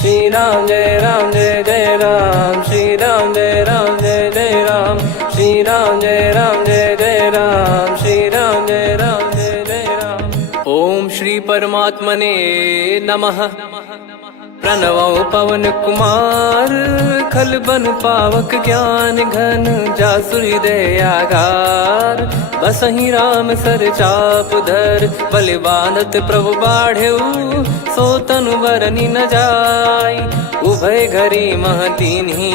श्री राम जय जय राम, श्री राम जय जय राम, श्री राम जय जय राम, श्री राम जय जय राम। ओम श्री परमात्मने नमः। प्रणवो पवन कुमार, खल बन पावक ज्ञान घन, जासु हृदय आगार। बसहि राम सर चाप धर, बलि बांधत प्रभु बाढ़ेऊ, सो तनु बरनि न जाय। उभय घरी महतीन्ही,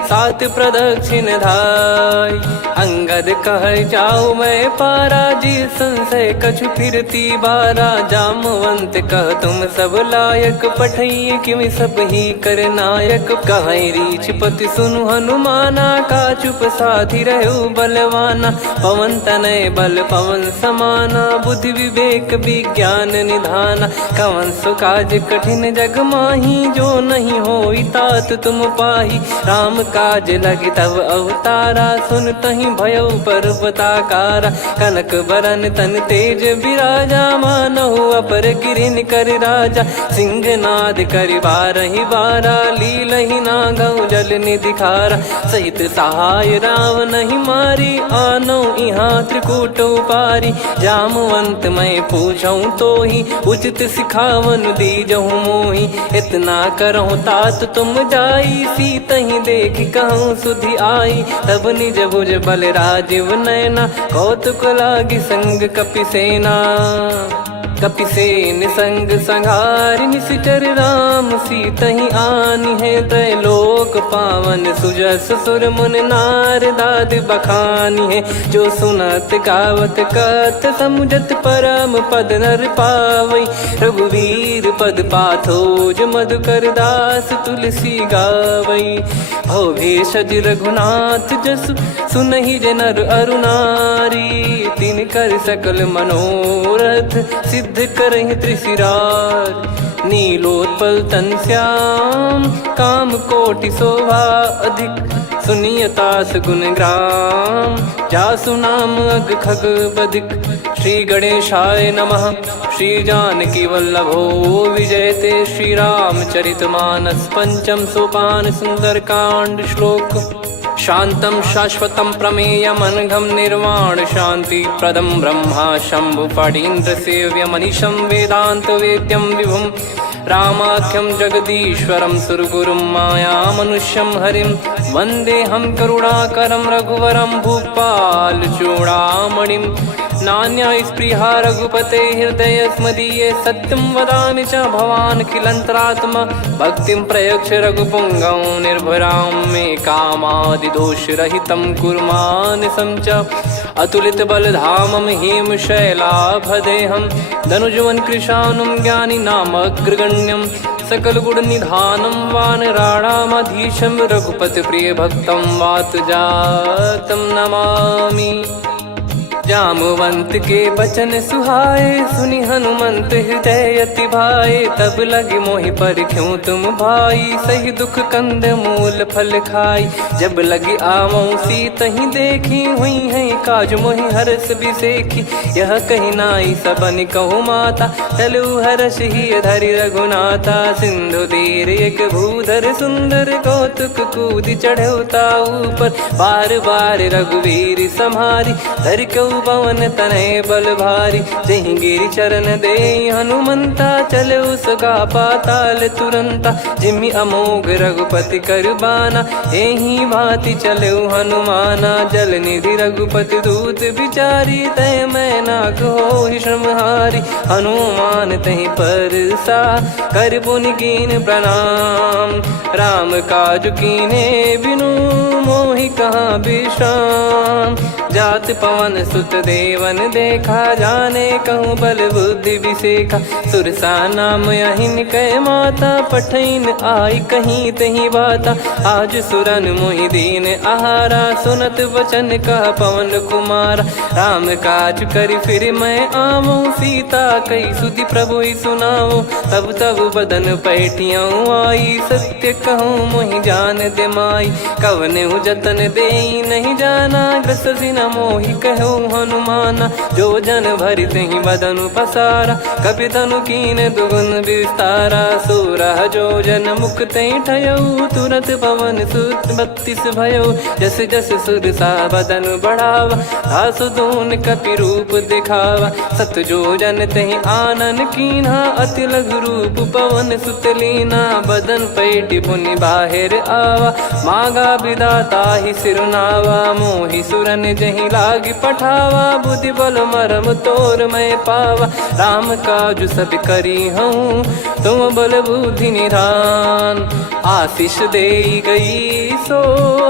सात प्रदक्षिण धाय। अंगद कह जाऊ मैं पारा, जी संशय कछु फिरती बारा। जामवंत कह तुम सब लायक, पठई किमि सब ही कर नायक। कहीं रीछ पति सुनु हनुमाना, का चुप साधि रहु बलवाना। पवन तनय बल पवन समाना, बुद्धि विवेक विज्ञान निधाना। कवन सो काज कठिन जग माही, जो नहीं होई तात तुम पाही। राम काज लगी तब अवतारा, सुन तहि भयउ पर्वताकारा। कनक बरन तन तेज बिराजा, मानहु अपर गिरिन कर राजा। सिंहनाद करि बारहि बारा, लीलहि नागौ जल निधि खारा। सहित सहाय राम नहीं मारी, आनो इहाँ त्रिकूट उपारी। जामवंत मैं पूछऊँ तोहि, उचित सिखावन दीजहु मोहि। इतना करहु तात तुम जाई, सीतहि देख कहूँ सुधि आई। तब निज भुज बल राजीव नयना, कौतुक लागी संग कपिसेना। कपिसेन संग संघारि, निशिचर राम सीतहि आनी है। त्रैलोक पावन सुजस सुर मुन नार, दाद बखानी है। जो सुनत गावत कथ, समुझत परम पद नर पावई। रघुवीर पद पाथोज, मधुकर दास तुलसी गावई। भव भेषज रघुनाथ जसु, सुनहि जे नर अरु नारी। तिन कर सकल मनोरथ, सिद्ध करहि त्रिशिरार। नीलोत्पल तन श्याम, काम कोटि शोभा अधिक। सुनियतास गुण ग्राम, जासु नाम अग खग बदिक। श्री गणेशाय नमः। श्री जानकी वल्लभो विजयते, श्री रामचरित मानस। पंचम सोपान सुंदर कांड श्लोक। शांतं शाश्वतं प्रमेयमनघं, निर्वाण शांति प्रदं ब्रह्मा शंभु फणीन्द्र सेव्यमनिशं। वेदांत वेद्यं विभुं रामाख्यं जगदीश्वरं, सुरगुरुं माया मनुष्यं हरिं। वन्देऽहं करुणाकरं रघुवरं, भूपाल चूडामणिं। नान्या स्पृहा रघुपते हृदय स्मदीये, सत्यं वदामि च भवान् खिलन्तरात्मा। भक्तिं प्रयच्छ रघुपुङ्गं, निर्भरां मे कामादिदोषरहितं कुर्मानिसं च। अतुलित बलधामं हेमशैलाभदेहं, धनुजवन कृशानुं ज्ञानी नामग्रगण्यं। सकल गुण निधानं वानराणामधीशं, रघुपति प्रिय भक्तं वातजातं नमामि। जामवंत के बचन सुहाए, सुनि हनुमंत हृदय अति भाए। तब लगे मोहि पर क्यों तुम भाई, सही दुख कंद मूल फल खाई। जब लगे आवऊं सीतहि देखी, हुई है काज मोहि हरस बिसेखी। यह कही नाई सबन कहु माता, चलु हरष ही धरि रघुनाथा। सिंधु तीर एक भूधर सुंदर, कौतुक कूद चढ़ौता ऊपर। बार बार रघुवीर सम्हारी, धर कऊ पवन तनय बल भारी। जहि गिरि चरण दे हनुमंता, चले उसका पाताल तुरंता। जिमि अमोघ रघुपति कर बाना, एहि भांति चले हनुमाना। जल निधि रघुपति दूत बिचारी, तय मैं नाग होहि श्रमहारी। हनुमान तहि परसा, कर पुनि कीन प्रणाम। राम काज कीने बिनु, मोहि कहाँ विश्राम। जात पवन सुत देवन देखा, जाने कहूँ बल बुद्धि विसेखा। सुरसा नाम अहिन कै माता, पठैन आई कहीं तही बाता। आज सुरन मोहि दीन आहारा, सुनत वचन कह पवन कुमारा। राम काज करि फिर मैं आवऊं, सीता कई सुधि प्रभु ही सुनाओ। तब तब बदन पैठियाँ आई, सत्य कहूँ मोहि जान दे माई। कवने जतन दे नहीं जाना, ग्रसि न मोहि कहो हनुमाना। जो जन भरि तेहि बदनु पसारा, कपि तनु कीन दुगुन विस्तारा। सोरा जो जन मुख तेहि ठयऊ, तुरत पवन सुत 32 भयऊ। जस जस सुरसा बदन बढ़ावा, आसु दून कपि रूप दिखावा। सत जो जन तेहि आनन कीन्हा, अति लघु रूप पवन सुत लीना। बदन पैटि पुनि बाहिर आवा, मागा विधाता ही सिरुनावा। मोहि सुरन जहि लागी पठावा, बुद्धि बल मरम तोर मैं पावा। राम काजु सब करी हूँ, तुम बल बुद्धि निधान। आशीष देई गई सो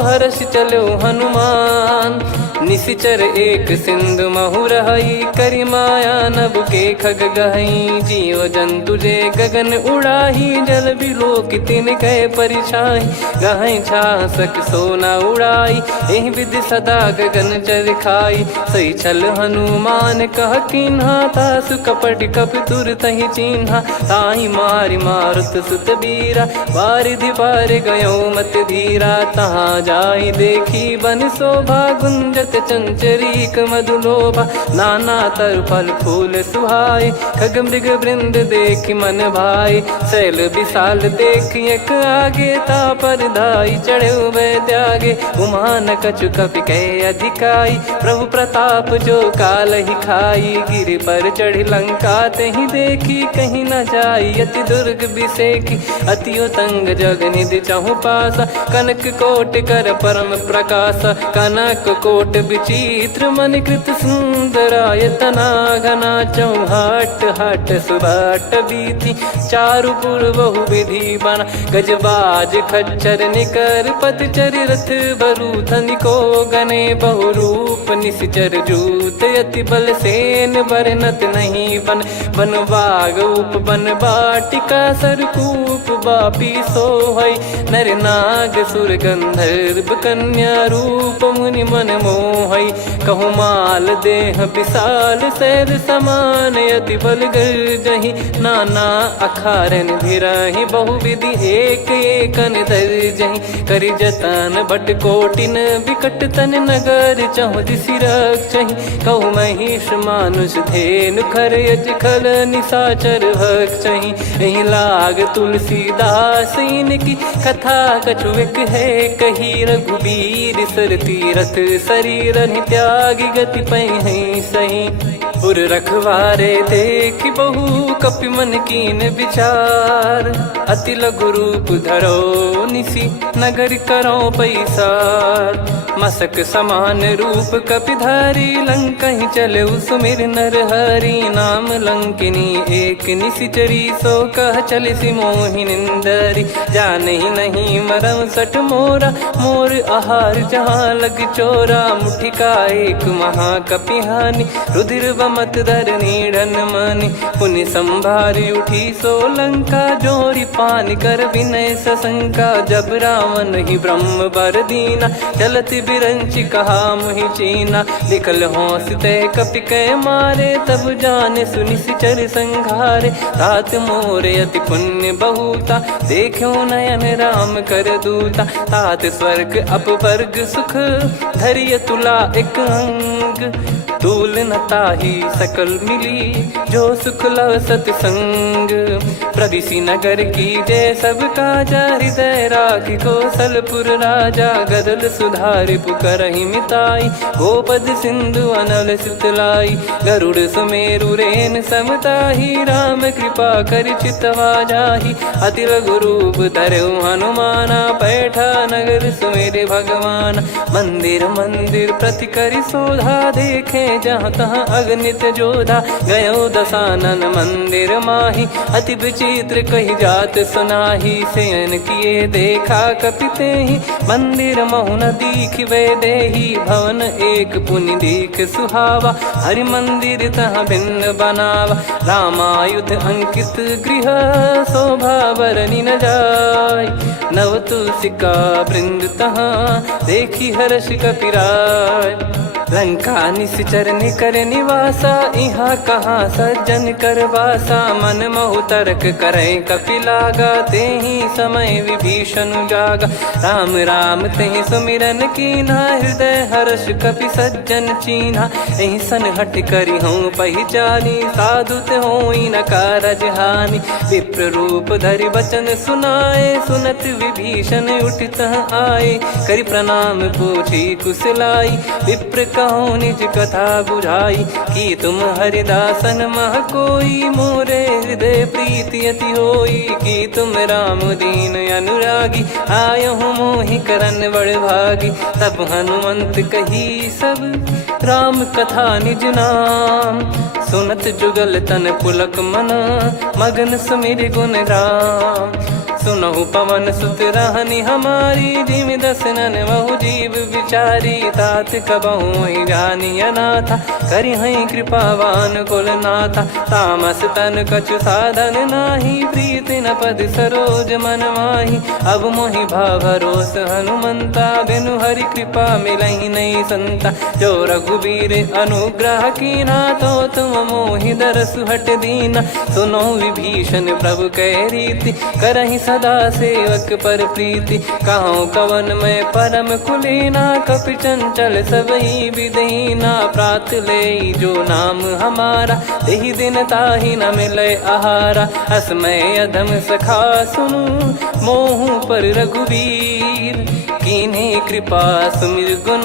हर्ष चलो हनुमान। निशिचर एक सिंधु महु रहई, करी माया नभ के खग गहई। जीव जंतु जे गगन उड़ाही, जल बिलोक तिन कह परिछाई। गहई छासक सोना उड़ाई, एहि विधि सदा गगन चर खाई। सही छल हनुमान कह कीन्हा, तासु कपट कप तुर तहि चिन्हा। ताहि मारि मारुत सुत बीरा, वारिधि पार गयो मत धीरा। तहाँ जाई देखी बन शोभा, गुंजत चंचरीक मधुलोभा। नाना तर फल फूल सुहाए, खग मृग वृंद देख मन भाई। शैल विशाल देख एक आगे, तापर धाई चढ़े वै त्यागे। उमान कछु कपि कह अधिकाई, प्रभु प्रताप जो काल ही खाई। गिर पर चढ़ी लंका तेहि देखी, कहीं न जाई अति दुर्ग बिसेकी। अति उतंग जग निधि चहु पासा, कनक कोट कर परम प्रकाश। कनक कोट विचित्र मन कृत सुंदरायतना। घना चौहाट हाट सुबाट बीती, चारु पुर बहु विधि बना। गजबाज खच्चर निकर पतचर, रथ बरु धनिको गने। बहु रूप निशिचर जूत, अति बल सेन बरनत नहीं बन। बन बाग उप बन बाटिका, सरकूप बापी सोहई। नर नाग सुर गंधर्व कन्या, रूप मुनि मन मोहई। कहु माल देह विशाल, शैल समान अति बल गर्जहि। नाना अखारन भिरहि, बहु विधि एक एकन दर्जहि। करि जतन बट कोटिन, बिकट तन नगर चहु दिसि रक्षहि। कहु महिष मानुष धेनु, खर यज खल निशाचर भक्षहि। एहि लाग तुलसीदास इनकी, कथा कछु एक है कही। रघुबीर सर तीरथ शरीर, त्यागी गति पै सही। पुर रखवारे देख बहु, कपि मन कीन विचार। अति लघु रूप धरो निसी, नगर करो पैसार। मसक समान रूप कपि धारी, लंकहि चले सुमिर नर हरि। नाम लंकिनी एक निशिचरी, सो कह चलिसि मोहि निंदरी। जानहि नहीं मरम सठ मोरा, मोर आहार जहाँ लग चोरा। मुठिका एक महाकपिहानि, रुधिर बमत धरनी ढन मानि। पुनि संभारी उठी सो लंका, जोरी पान कर विनय सशंका। जब रावण ही ब्रह्म बर दीना, चलत बिरंचि कहा मुहि चीना। लिखल होंस ते कपि कै मारे, तब जाने सुनिशिचर संघारे। तात मोरे अति पुण्य बहुता, देखो नयन राम कर दूता। तात स्वर्ग अपवर्ग सुख, धरिय तुला एक अंग। तूल न ताहि सकल मिली, जो सुख लव सतसंग। प्रविशि नगर की जय सब काजा, हृदय राखि कौशलपुर राजा। गदल सुधारि पुकरहि मिताई, गोपद सिंधु अनल सितलाई। गरुड़ सुमेरु रेन समताहि, राम कृपा करि चितवा जाहि। अति लघु रूप धरऊ हनुमाना, पैठा नगर सुमेरे भगवान। मंदिर मंदिर प्रति करि शोधा, देखे जहाँ तहाँ अगणित जोधा। गयो दशानन मंदिर माही, अति विचित्र कही जात सुनाही। शयन किए देखा कपि तेहि, मंदिर महु न दीखिबे देहि। भवन एक पुनि दीख सुहावा, हरि मंदिर तहाँ भिन्न बनावा। रामायुध अंकित गृह, शोभा बरनि न जाय। नव तुलसी का वृंद तहाँ, देखी हर्ष कपिराय। लंका निश्चर निकर निवासा, इहा कहाँ सज्जन कर वासा। मन महु तर्क करे कपिलागा, तेहि समय विभीषण जागा। राम राम तेहि सुमिरन कीन्हा, हृदय हर्ष कपि सज्जन चीन्हा। एहि सन हट करि हूँ पहिचानी, साधु ते होई न कारज हानि। विप्र रूप धरि वचन सुनाए, सुनत विभीषण उठित आए। करि प्रणाम पूछी कुशलाई, विप्र कहो निज कथा बुझाई। कि तुम हरिदासन मह कोई, मोरे हृदय प्रीति अति होई। कि तुम राम दीन अनुरागी, आयहु मोहि करन बड़ भागी। तब हनुमंत कही सब राम कथा निज नाम, सुनत जुगल तन पुलक मना, मगन सुमिर गुण राम। सुनहु पवन सुत रहनी हमारी, जिमि दसनन महु जीव विचारी। तात कबहु ही जानी अनाथा, करि हई कृपावान कुल नाथा। तामस तन कछु साधन नाही, प्रीति न पद सरोज मन माही। अब मोहि भरोस हनुमंता, बिनु हरि कृपा मिलहि नहीं संता। जो रघुबीर अनुग्रह कीन्हा, तो तुम मोहि दरसु हट दीना। सुनो विभीषण प्रभु कह रीति, करहि सदा सेवक पर प्रीति। कहूँ कवन में परम कुलीना, कपि चंचल सबही विदहीना। प्रात ले जो नाम हमारा, तेहि दिन ताहि न मिले आहारा। असमय अधम सखा सुनु, मोहु पर रघुवीर। कीन्हे कृपा सुमिर गुण,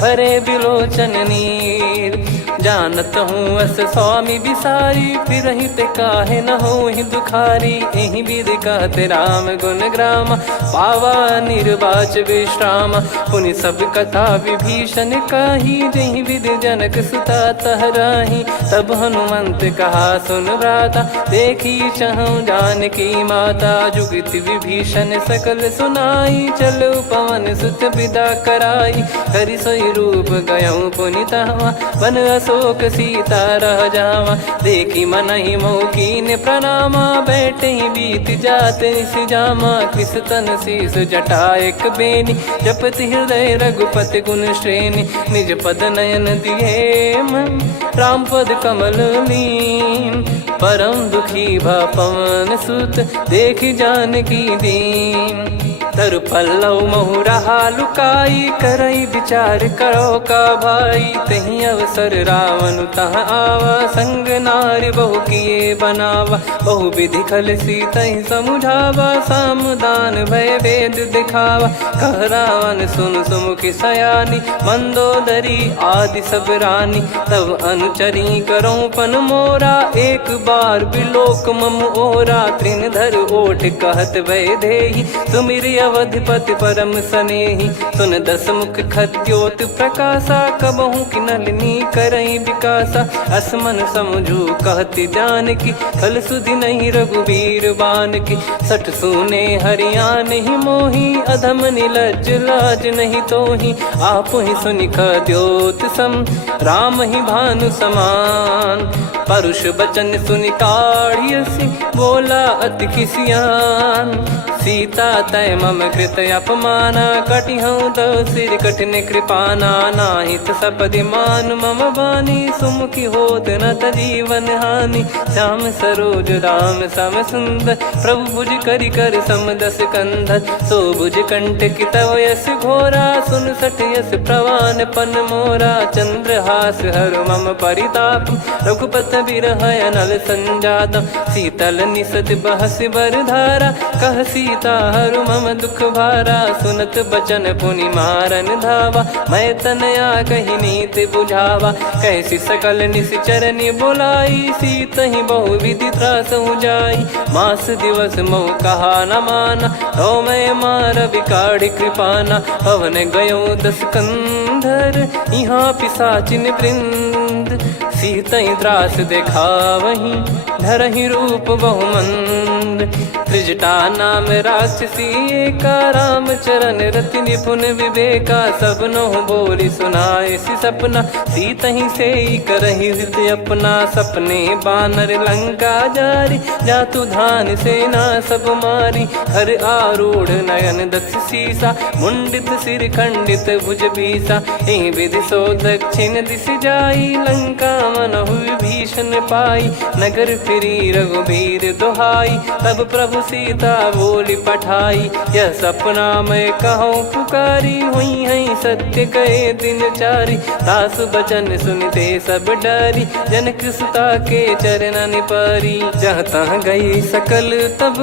भरे बिलोचन नीर। जानत हूँ अस स्वामी बिसारी, फिरहि ते काहे न होहि दुखारी। एहि विधि कहते राम गुण ग्राम, पावा निर्वाच विश्राम। पुनि सब कथा विभीषण काही, जहि विधि जनक सुता तहराही। तब हनुमंत कहा सुन भ्राता, देखी चहु जानकी माता। जुगति विभीषण सकल सुनाई, चलो पवन सुत विदा कराई। करि सोई रूप गयऊँ पुनि तहवा, वन अशोक सीता रह जावा। देखी मनहि मोह कीन्ह प्रणामा, बैठे ही बीत जात निस जामा। कृस तन शीस जटा एक बेनी, जपति हृदय रघुपति गुण श्रेणी। निज पद नयन दिए मन, राम पद कमल लीन। परम दुखी भा पवन सुत, देखि जानकी दीन। तरु पल्लव महु रहा लुकाई, करई विचार करो का भाई। तहि अवसर रावण तह आवा, संग नारी बहु किए बनावा। बहु विधि खल सीतहि समुझावा, सामदान भय वेद दिखावा। कह रावण सुन सुमुखि सयानी, मंदोदरी आदि सब रानी। तब अनुचरी करो पन मोरा, एक बार बिलोक मम ओरा। तृण धर ओठ कहत भय देहि, सुमिर अवधिपति परम सनेहि। सुन दस मुख खद्योत प्रकाशा, कबहु कि नलिनी करई विकासा। असमन समझू कहति जानकी, खल सुधि नहीं रघुवीर बानकी। सठ सुने हरियाण ही मोही, अधम निलज्ज लाज नहीं तोही। आप ही सुनि खद्योत सम, राम ही भानु समान। परुष बचन सुनि काढ़ियसि, बोला अति किसियान। सीता तय मम कृत अपमाना, कटिहऊँ तो सिर कठिन कृपाना। नाहित सपदि मान मम बानी, सुमुखी होत न जीवन हानि। श्याम सरोज राम सम सुंदर, प्रभु भुज करि कर सम दस कंधर। सो भुज कंठ की तव यस घोरा, सुन सठ यस प्रवान पन मोरा। चंद्रहास हर मम परिताप, रघुपत बिरह अनल संजात। शीतल निसत बहस बर धारा, कह सीता हरु मम दुख भारा। सुनत बचन पुनि मारन धावा, मैं तनया कही नीति बुझावा। कैसी सकल निश्चरनि बुलाई, सीतहि बहु विधि त्रासहु जाई। मास दिवस मोह कहा न माना, तो मैं मार बिकाढ़ि कृपाना। पवन गयो दस कंधर, यहाँ पिशाचिन वृंद। मंद, सीतई त्रास देखावहीं धरहि रूप बहुमंद। त्रिजटा नाम राक्षसी एका, राम चरण रति निपुण विवेका। सबनो बोली सुनाए सि सपना, सीतहि से करहि हृत अपना। सपने बानर लंका जारी, जातु धान सेना सब मारी। हर आरूढ़ नयन दक्ष सीसा, मुंडित सिर खंडित भुज बीसा। ए विधि सो दक्षिण दिश जाई, लंका मनहु भीषण पाई। नगर फिरी रघुबीर दुहाई, तब प्रभु सीता बोली पठाई। यह सपना मैं कहूँ पुकारी, हुई है सत्य कहे दिन चारी। दास बचन सुनते सब डरी, जनक सुता के चरण परी। जहाँ तहाँ गई सकल तब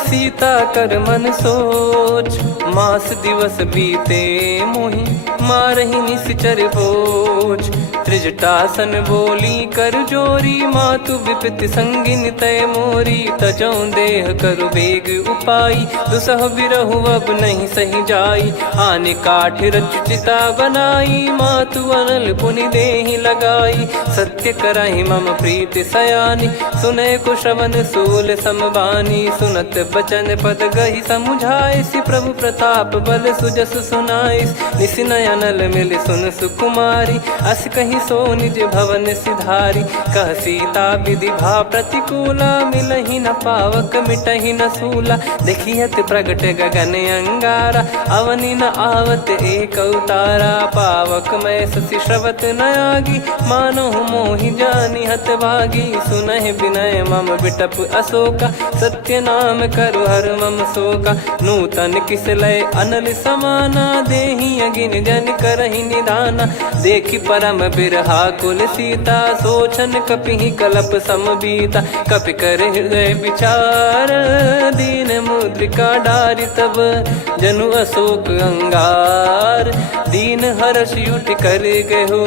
सीता कर मन सोच। मास दिवस बीते मोहि मारहि निश्चर बोझ। त्रिजटासन बोली कर जोरी, मातु विपत्ति संगिन तय मोरी। तजौ देह करु बेग उपाई, दुसह बिरहु अब नहीं सही जाई। आने काठ रचिता बनाई, मातु अनल पुनि देहि लगाई। सत्य करहि मम प्रीति सयानी, सुनय को श्रवण सूल समबानी। सुनत बचन पद गहि समुझाए, सि प्रभु प्रताप बल सुजस सुनाइस। निस नयनल मिल सुन सुकुमारी, अस कहि सो निज भवन सिधारी। कह सीता विधि भा प्रतिकूला, मिलहि न पावक मिटहि न सूला। देखियत प्रगट गगन अंगारा, अवनि न आवत एक अवतारा। पावक मैं शशि श्रवत न आगी, मानो मोहि जानि हत भागी। सुनहि विनय मम बिटप अशोका, सत्य नाम करु हर मम शोका। नूतन किस लय अनल समाना, देहि अगिन जन करहि निदाना। देखि परम बिरहा कुल सीता, सोचन कपिहि कलप समबीता। कपि कर हृदय विचार, दीन मुद्रिका डारि तब जनु अशोक अंगार। दीन हर्ष उठ कर गहु,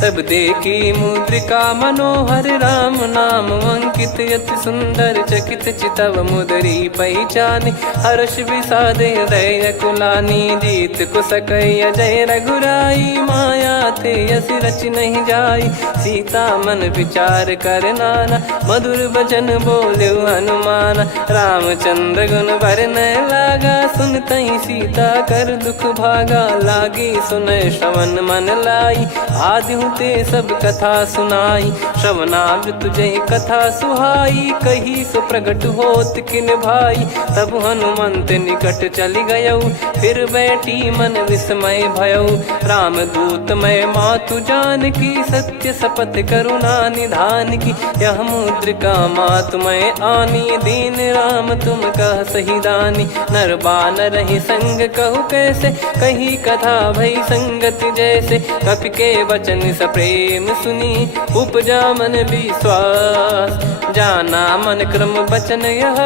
तब देखी मुद्रिका मनोहर। राम नाम अंकित अति सुंदर, चकित चितव मुदरी पहचान। हर्ष विषाद हृदय कुलानी, जीत को सकय जय रघुराई। माया थे यस रच नहीं जाई, सीता मन विचार कर नाना। मधुर बचन बोले हनुमान, रामचंद्र गुण बरनै लागा। सुनतहि सीता कर दुख भागा, लागी सुनय श्रवण मन लाई। आदिहु ते सब कथा सुनाई, श्रवणामृत जय कथा सुहाई। कही सो प्रगट होत किन भाई, तब हनुमंत निकट चली गयौ। फिर बैठी मन विस्मय भयौ, राम दूत मैं मातु जानकी। सत्य शपथ करुणा निधान की, यह मुद्रिका मातु मैं आनी। दीन राम तुम कह सही दानी, नर बानर ही संग कहु कैसे। कही कथा भई संगति जैसे, कपि के वचन सप्रेम सुनी। उपजा मन विश्वास, जाना मन क्रम बचन यह।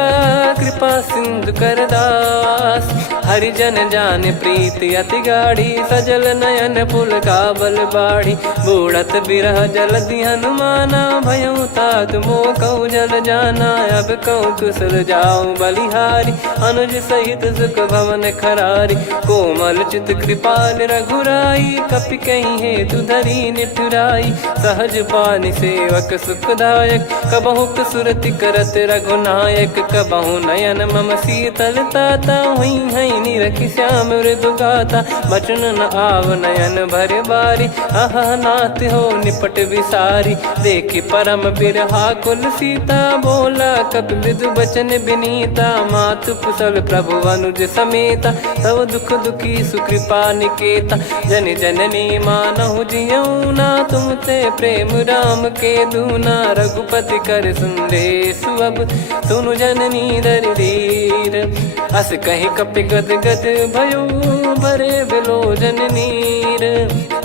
कृपा सिंधु कर दास, हरिजन जान प्रीति अति गाढ़ी। सजल नयन पुल काबल बाढ़ी, बूढ़त बिरह जल दी हनुमाना। भयउ तात मोह कहु जल जाना, अब कहु कुशल जाऊं बलिहारी। अनुज सहित सुख भवन खरारी, कोमल चित कृपाल रघुराई। कपि कहीं हेतु धरी निठुराई, सहज पानि सेवक सुखदायक। कबहु सुरति करत रघुनायक, कबहु नयन मम शीतल ताता। हुई है निरखि श्याम मृदु गाता, बचन न आव नयन भर बारी। आहा नाथ हो निपट विसारी, देखि परम बिरहा कुल सीता। बोला कपि मृदु बचन बिनीता, मातु कुशल प्रभु अनुज समेता। तव दुख दुखी सुकृपा निकेता, जन जननी मानहु जियऊ ना। तुम ते प्रेम राम के दूना, रघुपति कर संदेश अब सुनु जननी दर धीर। अस कहि कपि गद गद भयो, भरे बिलोचन नीर।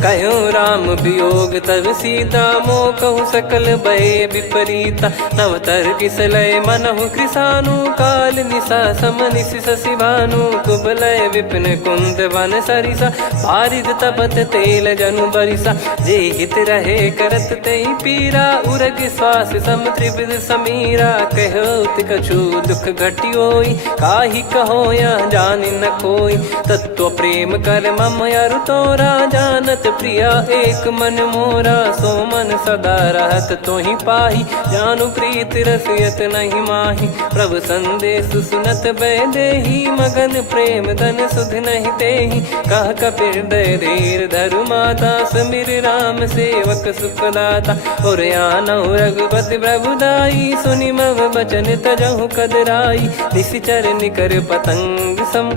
कहो राम वियोग तब सीता, मोह कहु सकल भय विपरीता। नवतर किसलय मनहु कृसानु, काल निशा समनिशि शशि भानु। कुबलय विपिन कुंद वन सरिसा, पारिद तपत तेल जनु बरिसा। जे हित रहे करत तेहि पीरा, उरग श्वास सम त्रिविध समीरा। कहो कछु दुख घटियोई, काहि कहो या जान न कोई। तत्व प्रेम कर मम अरु तोरा, जानत प्रिया एक मन मोरा। सो मन सदा रहत तो ही पाही, जानु प्रीत रसियत नहीं माही। प्रभु संदेश सुनत बैदेही, मगन प्रेम धन सुध नहीं तेही। कह कपिर दय धीर धरु माता, समिर राम सेवक सुखदाता। और आनौ रघुपति प्रभुदाई, सुनि मव बचन तजहु कदराई। निशिचर निकर पतंग सम,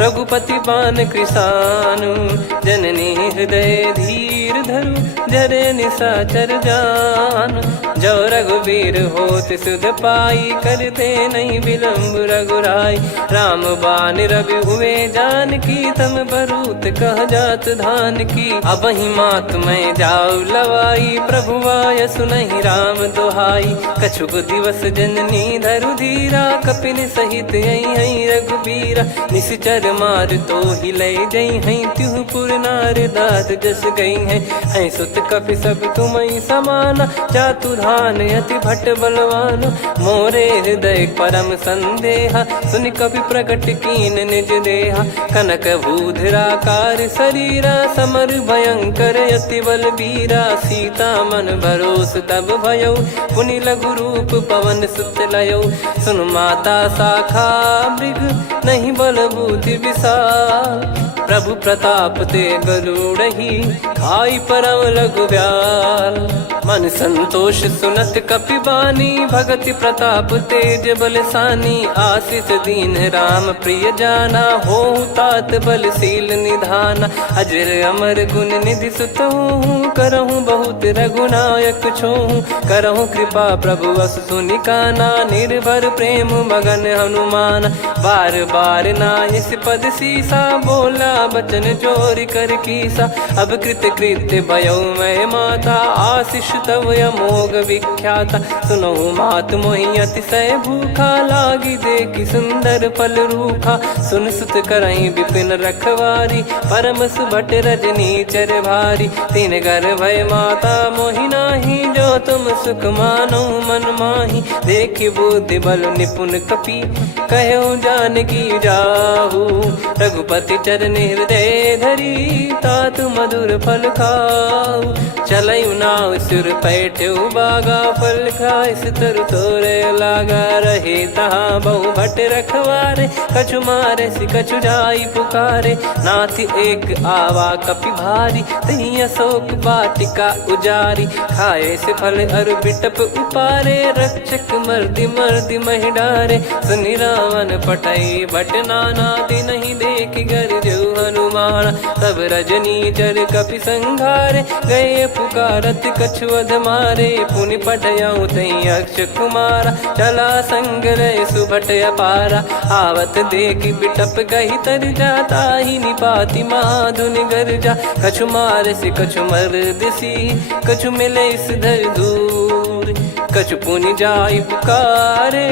रघुपति पान कृसानु। जननी हृदय धीर धरु, जरे निशाचर जान। जो रघुवीर होत सुध पाई, करते नहीं विलम्ब रघुराई। राम बान रवि हुए जानकी, तम बरूत कह जात धान की। अब ही मात मैं जाऊ लवाई, प्रभु आय सुनहि राम दोहाई। कछुक दिवस जननी धरु धीरा, कपिन सहित यही रघुबीरा। निशिचर मार तो ही ले जई हैं, त्युह पुर नार दाद जस गई हैं। सुत कपि सब तुमहि समाना, जातु धान अति भट बलवान। मोरे हृदय परम संदेहा, सुनि कपि प्रकट कीन निज देहा। कनक भूधराकार शरीरा, समर भयंकर अति बलबीरा। सीता मन भरोस तब भयउ, पुनि लघु रूप पवन सुत लयउ। सुन माता शाखा मृग, नहीं बल बुद्धि विशाल। प्रभु प्रताप ते गरुड़ही, खाई परम लघु ब्याल। मन संतोष सुनत कपि बानी, भगति प्रताप तेज बलसानी। आशीष दीन राम प्रिय जाना, होहु तात बलशील निधाना। अजर अमर गुण निधि सुतहु, करहु बहुत रघुनायक छोहु। करहु कृपा प्रभु अस सुनि काना, निर्भर प्रेम मगन हनुमान। बार बार नायस पद सीसा, बोला बचन चोरी कर कीसा। अब कृत कृत्य भयउ मैं माता, आशीष तव अमोघ विख्याता। सुनहु मात मोहि अतिशय भूखा, लागी देखि सुंदर फल रूखा। सुन सुत करहि विपिन रखवारी, परम सुभट रजनी चर भारी। तीन घर भय माता मोहि नाही, जो तुम सुख मानो मन माही। देखि बुद्धि बल निपुण कपि, कहु जानकी जाहु। रघुपति चरण हृदय धरी, तात मधुर फल खाऊ। चलयु नाव सुर पैठ्यु बागा, फल खाइस तरु तोरे लागा। रहे तहाँ बहु भट रखवारे, कछु मारे सि कछु जाई पुकारे। नाथ एक आवा कपि भारी, तही अशोक वाटिका उजारी। खाए से फल अरु बिटप उपारे, रक्षक मर्दि मर्दि महि डारे। सुनि रावण पटई भट नाना, तिनहि देखि गर्जउ हनुमान। तब रजनी चर कपि संघारे, गए पुकारत कछु अध मारे। पुनि पठयउ तई अक्ष कुमारा, चला संग रहे सुभट अपारा। आवत देखि बिटप गही तर जाता, ही निपाति महाधुनि गर्जा। कछु मार से कछु मर्दिसी, कछु मिले इस धर दूर। कछु पुनि जाई पुकारे,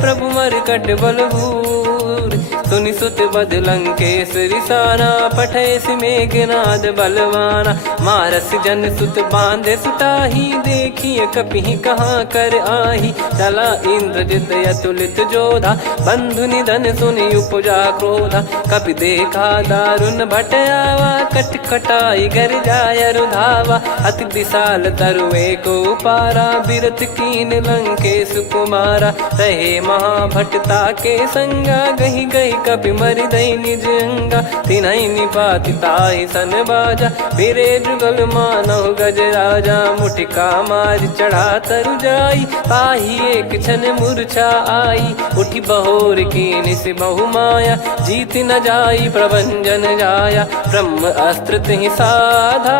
प्रभु मरकट बलभूर। सुनि सुत बद लंकेश्वरी साना, पठय मेघनाद बलवाना। मारस जन सुत बांधे सुताही, देखिए कपि कहाँ कर आही। चला इंद्रजित अतुलित जोधा, बंधु निधन सुनि उपजा क्रोधा। कपि देखा दारुण भट आवा, कट कटाई गर जाय रुधावा। अति विशाल तरुए को पारा, बिरत कीन लंकेश कुमारा। रहे महाभटता के संगा, गही गही कपि मरि दई निज अंगा। तिन्हि निपाति ताहि सन बाजा, फिरे जुगल मानव गज राजा। मुटिका मार चढ़ा तरु जाई, ताहि एक क्षण मूर्छा आई। उठि बहोर कीन से बहु माया, जीत न जाई प्रभंजन जाया। ब्रह्म अस्त्र तिहि साधा,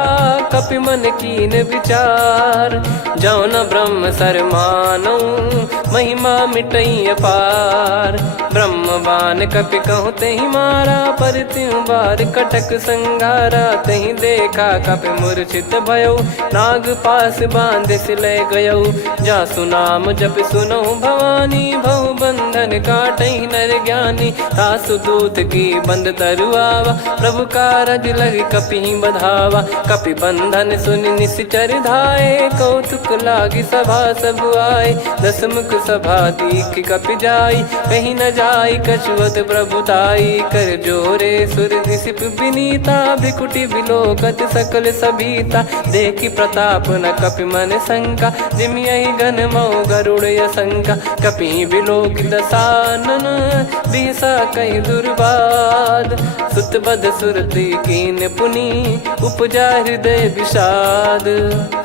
कपि मन कीन विचार। जौ न ब्रह्म सर मानौ, महिमा मिटई अपार। ब्रह्म बान कपि कहु तहि मारा, पर त्यों बार कटक संगारा। तहि देखा कपि मूर्छित भयउ, नाग पास बांध सिले गयउ। जासु नाम जप सुनहु भवानी, भव बंधन काटहि नर ज्ञानी। तासु दूत की बंद तरुआवा, प्रभु कारज लग कपि बधावा। कपि बंधन सुनि निश्चर धाये, कौतुक लागी सभा सब आए। दस मुख सभा दीख कपि जाई, कहीं न जाई कछुवत प्रभुताई। कर जोरे सुर दिसिप विनीता, भ्रिकुटि बिलोकत सकल सबीता। देखि प्रताप न कपि मन शंका, जिमियहि गन मऊ गरुड़ असंका। कपि बिलोक दसानन, बिहसा कहि दुर्वाद। सुत बध सुरति कीन पुनि, उपजा हृदय विषाद।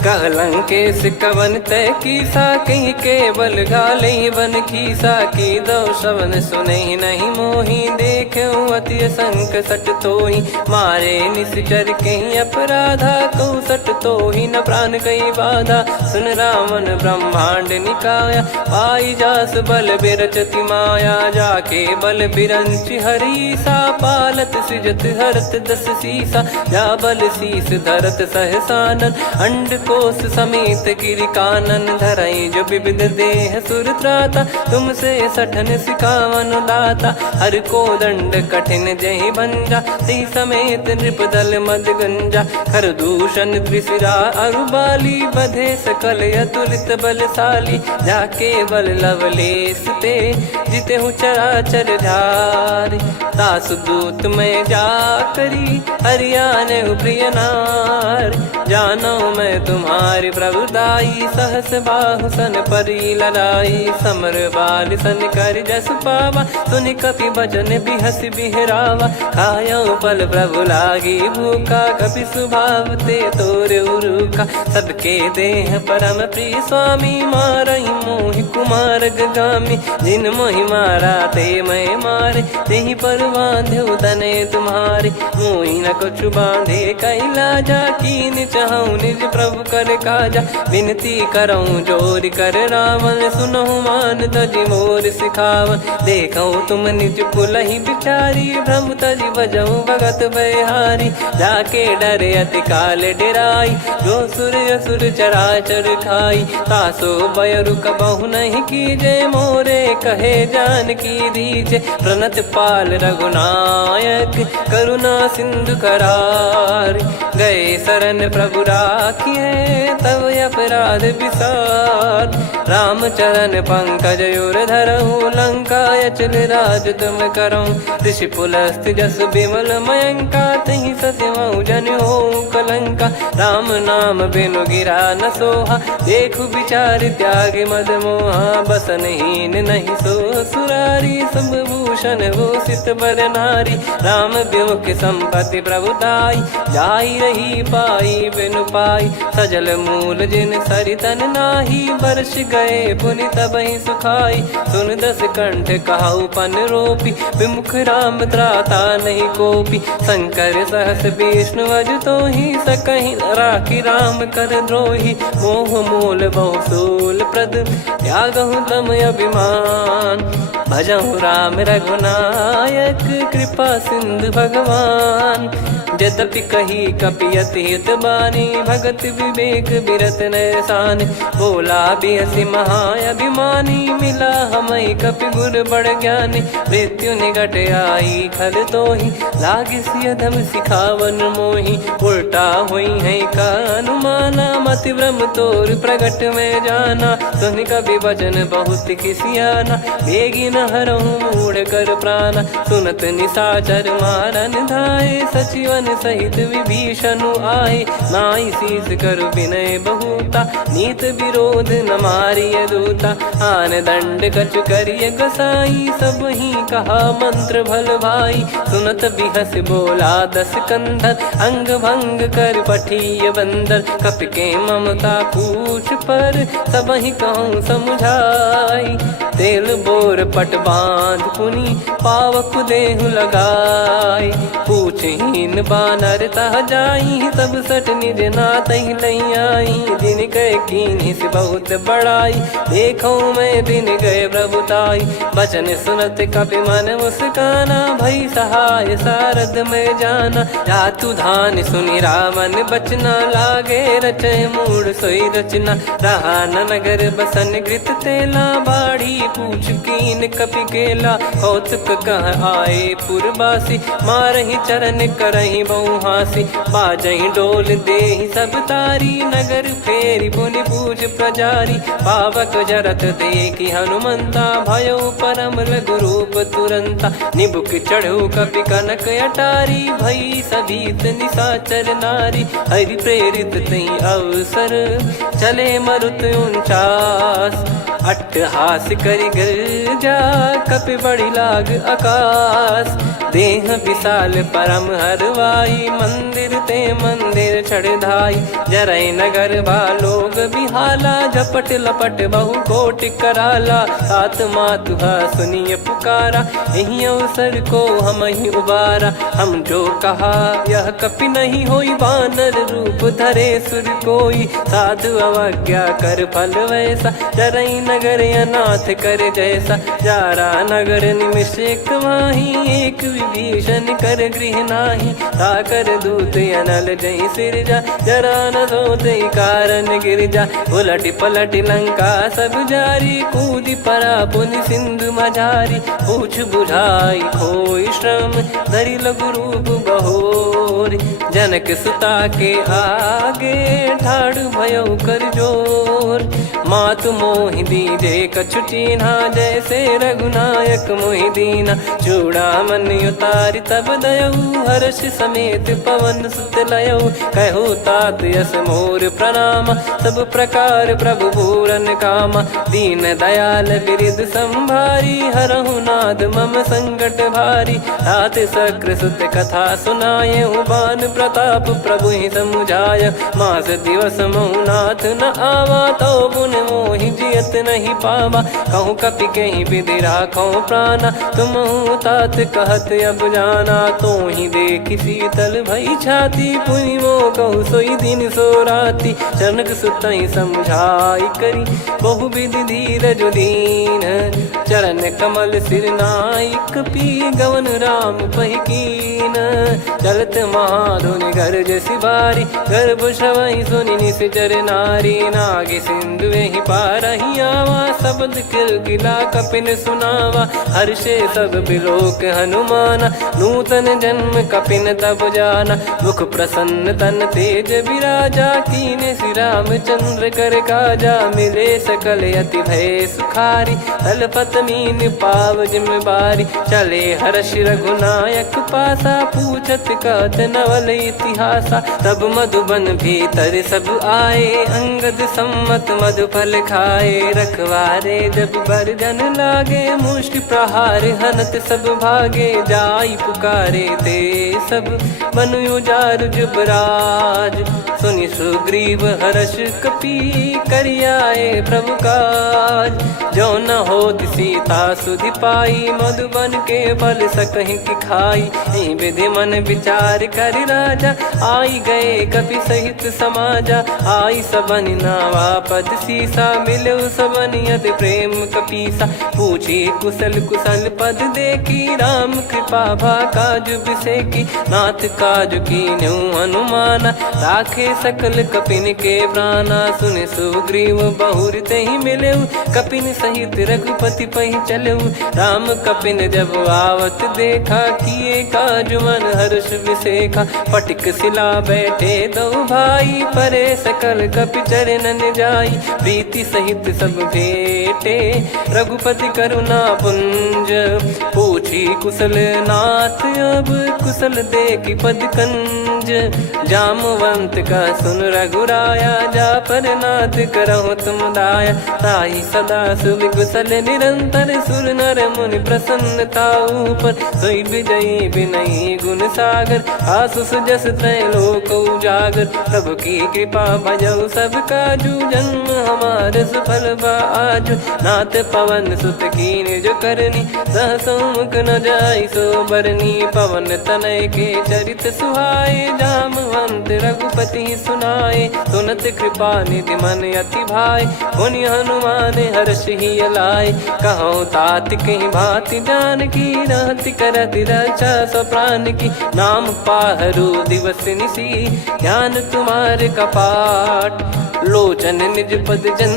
कहलंकेश कवन तय कीसा, कहीं केवल गाले बन खीसा। की दो श्रवण सुने नहीं मोही, देखे अति संक सट तोही। मारे निश्चर कहीं अपराधा, कहूँ सट तोही न प्राण कहीं बाधा। सुन रावण ब्रह्मांड निकाया, पाई जास बल बिरचति माया। जाके बल बिरंच हरीसा, पालत सृजत हरत दस सीसा। जा बल शीस धरत सहसानन, अंड कोश समेत गिरि कानन। धरई जो विविध देह सुर त्राता, तुमसे सठन सिखावन दाता। हर को दंड कठिन जहि भंजा, ती समेत नृप दल मद गंजा। खर दूषण त्रिशिरा अरुबाली, बधे सकल अतुलित बलशाली। जाके बल लवलेस ते, जिते हूँ चराचर धारी। दास दूत में जा करी, हरियाने प्रिय नार। जानो मैं तुम्हारी प्रभुताई, सहस बाहु सन परी लड़ाई। समर बाल सन कर जस पावा, सुनि कपि भजन बिहस बिहरावा। खायो पल प्रभु लागी भूखा, कपि स्वभाव ते तोर उरुखा। सबके देह परम प्रिय स्वामी, मारई मोहि कुमार गगामी। जिन मोहि मारा ते मैं मारे, तेहि पर बांधो तने तुम्हारे। मोहि न कुछ बांधे कैलाजा, कीन चाहूँ निज प्रभु कर काजा। विनती करऊँ जोर कर रावण, सुनहु मान तजि मोर सिखावन। देखऊँ तुम निज पुलहि बिचारी, भ्रम तजि बजऊँ भगत बहारी। जाके डरे अति काल डेराई, जो सुर असुर चराचर खाई। तासो बयरु कबहु नहीं कीजे, मोरे कहे जान की दीजे। प्रणत पाल रघुनायक, करुणा सिंधु करार। गए शरण प्रभु राखिए, तब अपराध विसार। राम चरण पंकज उर धरऊँ, लंका अचल राज तुम करऊँ। ऋषि पुलस्त जस विमल मयंका, तहि सत्यमऊ जन हो कलंका। राम नाम बिनु गिरा न सोहा, देखु विचार त्याग मद मोहा। बसनहीन नहीं सो सुरारी, सब भूषण भूषित बर नारी। राम विमुख संपत्ति प्रभुताई, जाई रही पाई बिनु पाई। सजल मूल जिन सरितन नाही, वर्ष गए पुनि तबहि सुखाई। सुन दस कंठ कहाऊ पन रोपी, विमुख राम त्राता नहीं कोपी। शंकर सहस विष्णु अज तोहि, सकहि न राखी राम कर द्रोही। मोह मूल बहु सूल प्रद, त्यागहु तम अभिमान। भजहु राम रघुनायक, कृपा सिंधु भगवान। यद्यपि कही कपियति हित बानी, भगत विवेक बिरत नैसान। बोला बिहसि महाअभिमानी, मिला हमई कपि गुर बड़ ज्ञानी। मृत्यु निकट आई खल तोहि, लागिसि अधम सिखावन मोहि। उल्टा हुई है का अनुमाना, मति भ्रम तोर प्रगट में जाना। सुन कवि वचन बहुत खिसियाना, बेगी न हरहु मूढ़ कर प्राणा। सुनत निशाचर मारन धाये, सचिवन सहित विभीषणु आए। नाई शीस कर विनय बहुता, नीत विरोध न मारिय दूता। आन दंड कछु करिय गसाई, सब ही कहा मंत्र भल भाई। सुनत बिहस बोला दस कंधर, अंग भंग कर पठिय बंदर। कपि के ममता पूछ पर, सब ही कहूँ समुझाई। तेल बोर पट बांध पुनि, पावक देहु लगाई। पूछहीन बानर तह जाई, सब सट निज नातहि लई आई। दिन गए कीन्ही से बहुत बड़ाई, देखो मैं दिन गए प्रभुताई। बचन सुनत कपि मन मुस्काना, भई सहाय सारद में जाना। जातु धान सुनि रावण बचना, लागे रचय मूढ़ सोई रचना। रहा न नगर बसन घृत तेला, बाढ़ी पूछ कीन कपि केला कौतुक कह आए पुरबासी मारही चरण करही बहु हासी बाजही डोल देहि सब तारी नगर फेरी पुनि पूज प्रजारी पावक जरत देखी हनुमंता भयो परम लघु रूप तुरंता निबुक चढ़ू कपि कनक अटारी भई सभीत निशाचर नारी हरि प्रेरित तई अवसर चले मरुत 49 अट्टहास करि गिरजा कपि बड़ी लाग आकाश देह विशाल परम हरवाई मंदिर ते मंदिर चढ़ाई जरई नगर बालोग बिहाला झपट लपट बहु कोट कराला सात मातुहा सुनिय पुकारा यही अवसर को हम ही उबारा हम जो कहा यह कपि नहीं होई बानर रूप धरे सुर कोई साधु अवज्ञा कर फल वैसा जरई नगर अनाथ कर जैसा जारा नगर निमिष एक माही एक विभीषण कर गृह नाही ताकर दूत अनल जय सिरजा जरा न सोते कारण गिरजा उलट पलट लंका सब जारी कूदी परा पुनि सिंधु मझारी पूछ बुझाई खोई श्रम धरि लघु रूप बहोरी जनक सुता के आगे ठाड़ भयो कर जोर मातु मोहि दीजे कछु चीन्हा जैसे रघुनायक मोहि दीना चूड़ामन उतारि तब दयऊ हर्ष समेत पवन सुत लयऊ कहु तात यस मोर प्रणाम सब प्रकार प्रभु पूरन कामा दीन दयाल बिरिद संभारी हरहु नाद मम संकट भारी तात सक्र सुत कथा सुनाये बान प्रताप प्रभु ही समुझाय मास दिवस महु नाथ न आवा तो पुन मोहि जियत नहीं पावा कहूँ कपि कहीं विधि राखो प्राणा तुम तात कहत अब जाना तो ही देख शीतल भई छाती पुनि मो कहु सोई दिन सो राती जनक सुतई समझाई करी बहु विधि धीरज दीन चरण कमल सिर नाइक पी गवन राम पहिकीन चलत महाधुनि गर्ज सिबारी गर्भ श्रवहि सुनि निश्चर नारी नागे सिंधु ही पारही आवा शब्द किलकिला कपिन सुनावा हर्षे सब बिलोक हनुमाना नूतन जन्म कपिन तब जाना मुख प्रसन्न तन तेज विराजा कीने श्री रामचंद्र कर काजा मिले सकल अति भय सुखारी तलपत मीन पाव जिम्मेवारी चले हर्ष रघुनायक पासा पूछत कहत नवल इतिहासा तब मधुबन भीतर सब आए अंगद सम्मत मधुफल खाए रखवारे जब बरजन लागे मुष्टि प्रहार हनत सब भागे जाई पुकारे ते सब मनु उजार जुबराज सुनि सुग्रीव हर्ष कपि करियाए प्रभु काज जो न हो सीता सुधि पाई मधुबन के फल सकहि की खाई विधि मन विचार कर राजा आई गए कपि सहित समाजा आई सबन नावा पद सीसा मिलो सबनियत प्रेम कपीसा पूछी कुशल कुशल पद देखी राम कृपा भा काज बिसेकी नाथ काज की न्यू हनुमाना राखे सकल कपिन के प्राणा सुन सुग्रीव बहुर ते ही मिले कपिन सहित रघुपति पही चले राम कपिन जब आवत देखा किए काज मन हर्ष विसेखा पटिक सिला बैठे दो भाई परे सकल कपि चरणन जाई प्रीति सहित सब भेटे रघुपति करुणा पुंज पूछी कुशल नाथ अब कुशल देखी पद कंज जामवंत का सुन रघुराया जा पर नाथ करहु तुम दाया ताई सदा सुभि कुशल निरंतर सुर नर मुनि प्रसन्नता ऊपर सोई विजयी विनयी गुण सागर आसु सुजस त्रैलोक उजागर प्रभु की कृपा भजऊ सब काजू जन्म हमार सफल बाजू नाथ पवन सुत कीन जो करनी सहसो मुख न जाई सो बरनी पवन तनय के चरित सुहाए जामवंत रघुपति सुनाए सुनत कृपा निधि मन अति भाई पुनि हनुमान हर्ष ही लाए कहो तात कहीं भांति जान की रहति करति रक्षा सो प्राण की नाम पाहरू दिवस निसी ध्यान तुम्हारे कपाट लोचन निज पद जन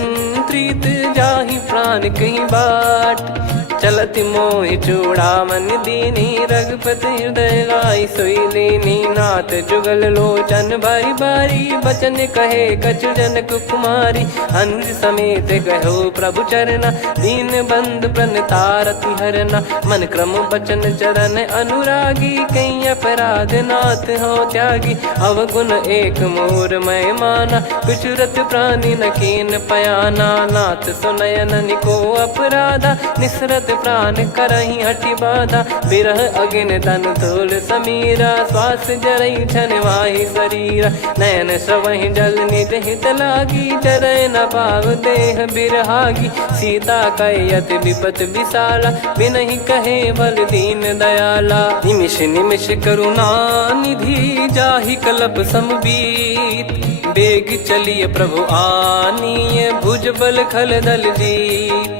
प्रीत जाहि प्राण कहीं बाट। चलत मोहि चूड़ामन दीनी रघुपति हृदय लाई सोई लीनी। नाथ जुगल लोचन बारी बारी बचन कहे कछु जनक कुमारी। हंस समेत गहो प्रभु चरना दीन बंद प्रणतारति हरना। मन क्रम बचन चरण अनुरागी कहीं अपराध नाथ हो त्यागी। अवगुण एक मोर मैं माना विचुरत प्राणी न कीन पयाना। नाथ सुनयन निको अपराधा निसरत प्राण करही हटि बाधा। बिरह अगिन तन तोल समीरा श्वास जरई छन वाहि शरीरा। नयन सवहि जल निज हित लागी चरय न पाव देह बिरहागी। सीता कयत विपत विशाला बिनहि कहे बल दीन दयाला। निमिष निमिष करुणा निधि जाहि कलप समबीत। बेग चलिए प्रभु आनीय भुज बल खल दल जीत।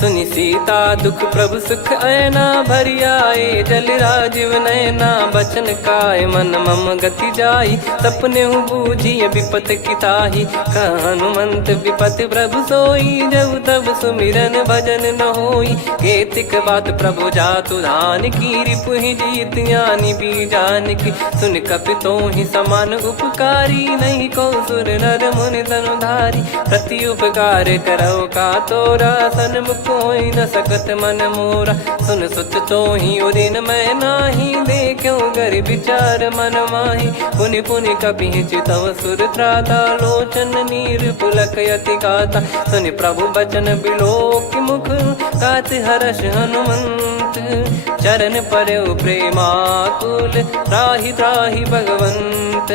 सुनि सीता दुख प्रभु सुख ऐना भरि आए जल राजीव नैना। बचन काय मन मम गति जाई सपने बूझी विपत किताही। हनुमंत विपत प्रभु सोई जब तब सुमिरन भजन न होई। केतिक बात प्रभु जातु धान की रिपुहि जीत ज्ञानी बीजान की। सुन कपितो ही समान उपकारी नहीं को सुर नर मुनि तनुधारी। प्रति उपकार करो का तोरा सन्मुख कोई न सकत मन मोरा। सुन सुत तो ही उदिन मैं नाही देखो गर विचार मन माही। पुनि पुनि कपि चितव सुर त्राता लोचन नीर पुलक यति गाता। सुनि प्रभु बचन बिलोक मुख गात हर्ष हनुमंत। चरण परयो प्रेमाकुल त्राहि त्राहि भगवंत।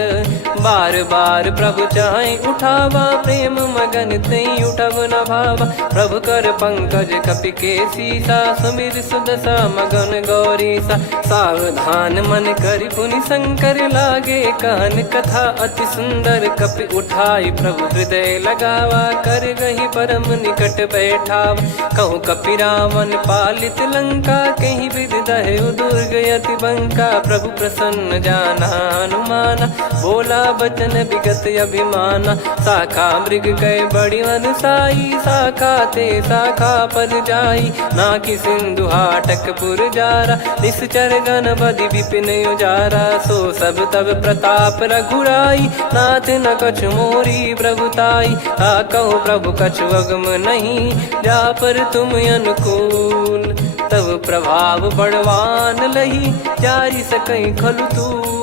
बार बार प्रभु चाहे उठावा प्रेम मगन तई उठब न भावा। प्रभु कर पंकज कपि के सीसा सुमिर सुदशा मगन गौरीसा। सावधान मन करि पुनि शंकर लागे कहन कथा अति सुंदर। कपि उठाई प्रभु हृदय लगावा कर गही परम निकट बैठावा। कहूँ कपि रावण पालित लंका कहीं विधि दहु दुर्ग यति बंका। प्रभु प्रसन्न जाना हनुमाना बोला बचन विगत अभिमाना। शाखा मृग गए बड़ी अनुसाई शाखा ते शाखा पर जाई। ना कि सिंधु हाटक पुर जारा निश्चर गण बदि विपिन उजारा। सो सब तब प्रताप रघुराई नाथ न कछु मोरी प्रभुताई। कहूँ प्रभु कछु अगम नहीं जा पर तुम अनुकूल। तब प्रभाव बड़वान लही जारी सकई खलु तूल।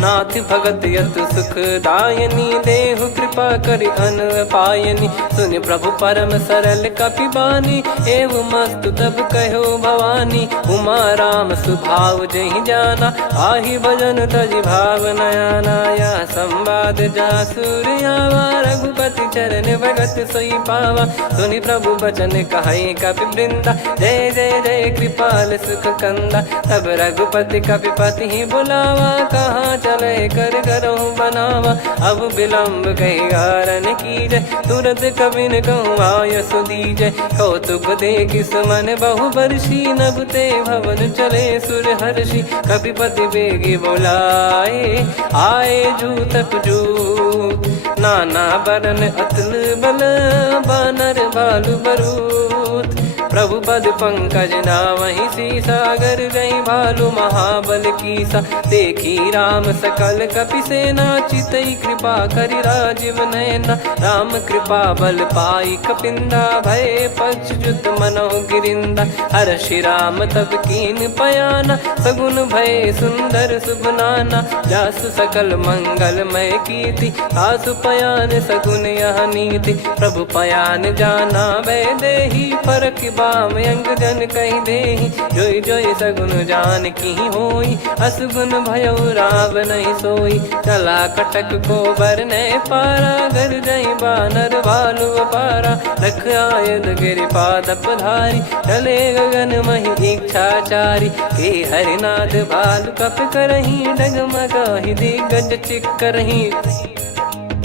नाथ भगत यत सुख दायनी देहु कृपा करि अन पायनी। सुन प्रभु परम सरल कपि बानी एवं मस्तु तब कहो भवानी। उमा राम सुभाव जहि जाना आहि भजन तजि भाव नयाना। या संवाद जासुर आवा रघुपति चरण भगत सोई पावा। सुनि प्रभु बचन कहे कपि वृंदा जय जय जय कृपाल सुख कंदा। तब रघुपति कपि पति ही बुलावा कहाँ चले कर करहु बनावा। अब विलम्ब कही कारण कीजय तुरंत कबिन कहूँ आयस दीजय। कौतुक देख सुमन बहु बरसी नभ ते भवन चले सुर हर्षि। कपिपति बेगी बोलाए आए जूतक जूत। नाना बरन अतुल बल बानर भालु बरूत। प्रभु पद पंकज नावहि सीसागर गई भालु महाबल कीसा। देखी राम सकल कपि सेना चितई कृपा करि राजीव नयना। राम कृपा बल पाई कपिंदा भय पक्ष जुत मनो गिरिंदा। हर्षि राम तब कीन पयाना सगुन भय सुंदर सुभनाना। जासु सकल मंगलमय कीर्ति आसु पयान सगुन यह नीति। प्रभु पयान जाना वै देही फरक बाम अंग जन कहीं देही। जोई जोई सगुन जान की होई असगुन भयो राव नहीं सोई। चला कटक को बरने पारा घर जई बानर भालु पारा। रख आयद गिरि पाद पधारी चले गगन मही इच्छाचारी। के हरिनाथ भालु कप करही डगमगाहि दिग्गज चिक्करही।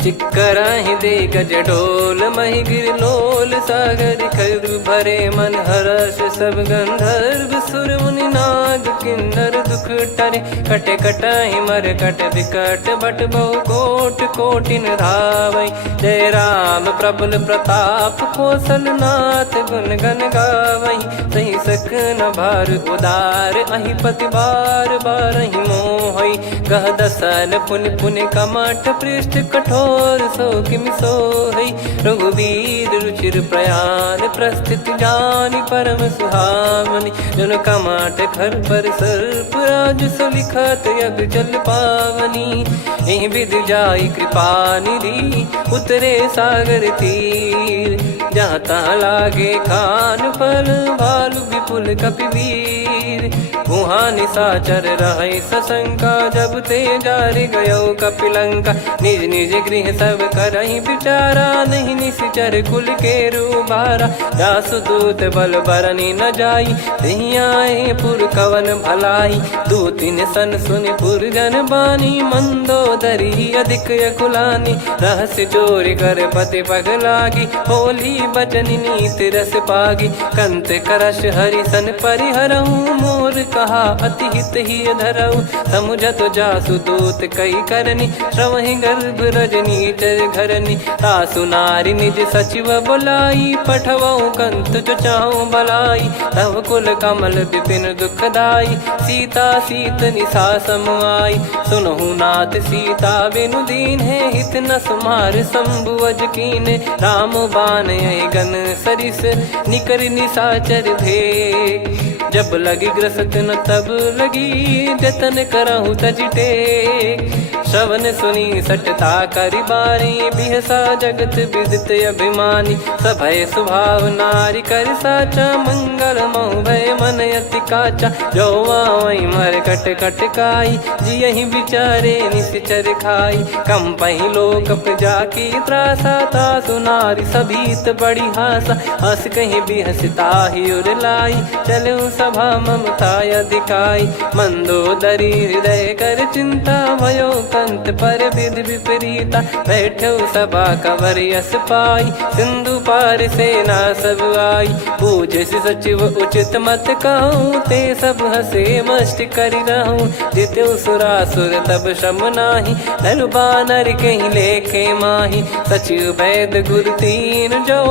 चिक्कराहि दे गज डोल मही गिर लोल सागर खर भरे मन हर्ष सब गंधर्व सुर मुनि नार माग किन्नर दुख टरे। कटे कटहि मर कट विकट बट बहु कोट कोटिन धावै। जय राम प्रबल प्रताप कौशल नाथ गुण गण गावै। सही सकन भार उदार अहि पति बार बारहि मोहै। गह दसल पुन पुन कमठ पृष्ठ कठोर सो किमि सोहै। रघुवीर रुचिर प्रयाण प्रस्थित जानि परम सुहावनि। जन कमठ खर पर सर्प राज सलिखत यग जल पावनी। एहि विधि जाई कृपा निधि उतरे सागर तीर। जहाँ तहाँ लागे खान फल भालु विपुल कपिवीर। वहाँ निशाचर रहै सशंका जब ते जारि गयो कपिलंका। निज निज गृह सब करहि विचारा नहीं निश्चर कुल के रूबारा। जासु दूत बल बरनि न जाई तेहि आए पुर कवन भलाई। दूतिन सन सुनि पुर जन बानी मंदोदरी अधिक यकुलानी। रहस्य चोरी कर पति पग लागी होली बचन नीति रस पागी। कंत करश हरिसन परिहरहु मोर कहा अति हित ही धरऊ। समुझत जासु दूत कई करनी श्रवहि गर्भ रजनी चर घरनी। तासु नारी निज सचिव बुलाई पठवऊ कंत जो चाहूं बलाई। तव कुल कमल विपिन दुखदाई सीता सीत निशा समाई। सुनहु नाथ सीता बिनु दीन है हित न सुमार शंभु अज कीने। राम बाण गन सरिस निकर निशाचर भेग। जब लगी ग्रसत न तब लगी जतन करहु तज टेक। श्रवण सुनी सटता करि बारी बिहसा जगत विदित अभिमानी। सभय स्वभाव नारी कर साचा मंगल मऊ भय मन अति काचा। जो आवै मर कट कट काई जियहि विचारे निश्चर खाई। कम पहि लोक जाकी त्रासा तासु नारी सभीत बड़ी हासा। हस कहीं बिहसता ही उर लाई चलऊ सभा ममता अधिकाई। मंदोदरी हृदय कर चिंता भयो कंत पर विधि विपरीता। बैठो सभा कवर यस पाई सिंधु पार सेना सब आई। पूज्य सचिव उचित मत कहूँ ते सब हसे मष्ट करि रहूँ। जित्यु सुरासुर तब श्रम नाही नर बानर कहीं लेखे माही। सचिव वैद गुरु तीन जो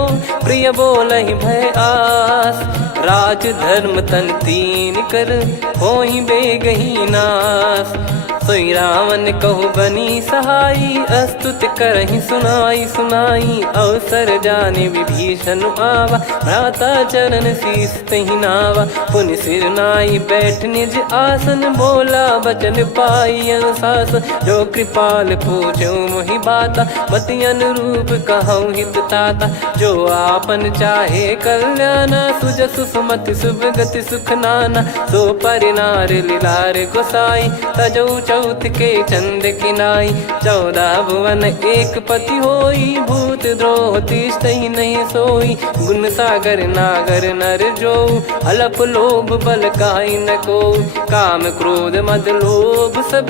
प्रिय बोलहि भय आस। राज धर्म तन तीन कर होई बेगही नास। सोई रावण कहु बनी सहाई अस्तुत करहि सुनाई सुनाई। अवसर जाने विभीषण आवा भ्राता चरण शीस तहि नावा। पुनि सिर नाई बैठ निज आसन बोला बचन पाई अनुशासन। जो कृपाल पूछो मोहि बाता मति अनुरूप कहूँ हित ताता। जो आपन चाहे कल्याणा सुजसु सुमति सुभगति सुख नाना। सो परिनार लीलार गोसाई तजौ चौथ के चंद किनाई। 14 भुवन एक पति होई भूत द्रोह तिष्ठहि नहीं सोई। गुण सागर नागर नर जो अलप लोभ बल काई न को। काम क्रोध मद लोभ सब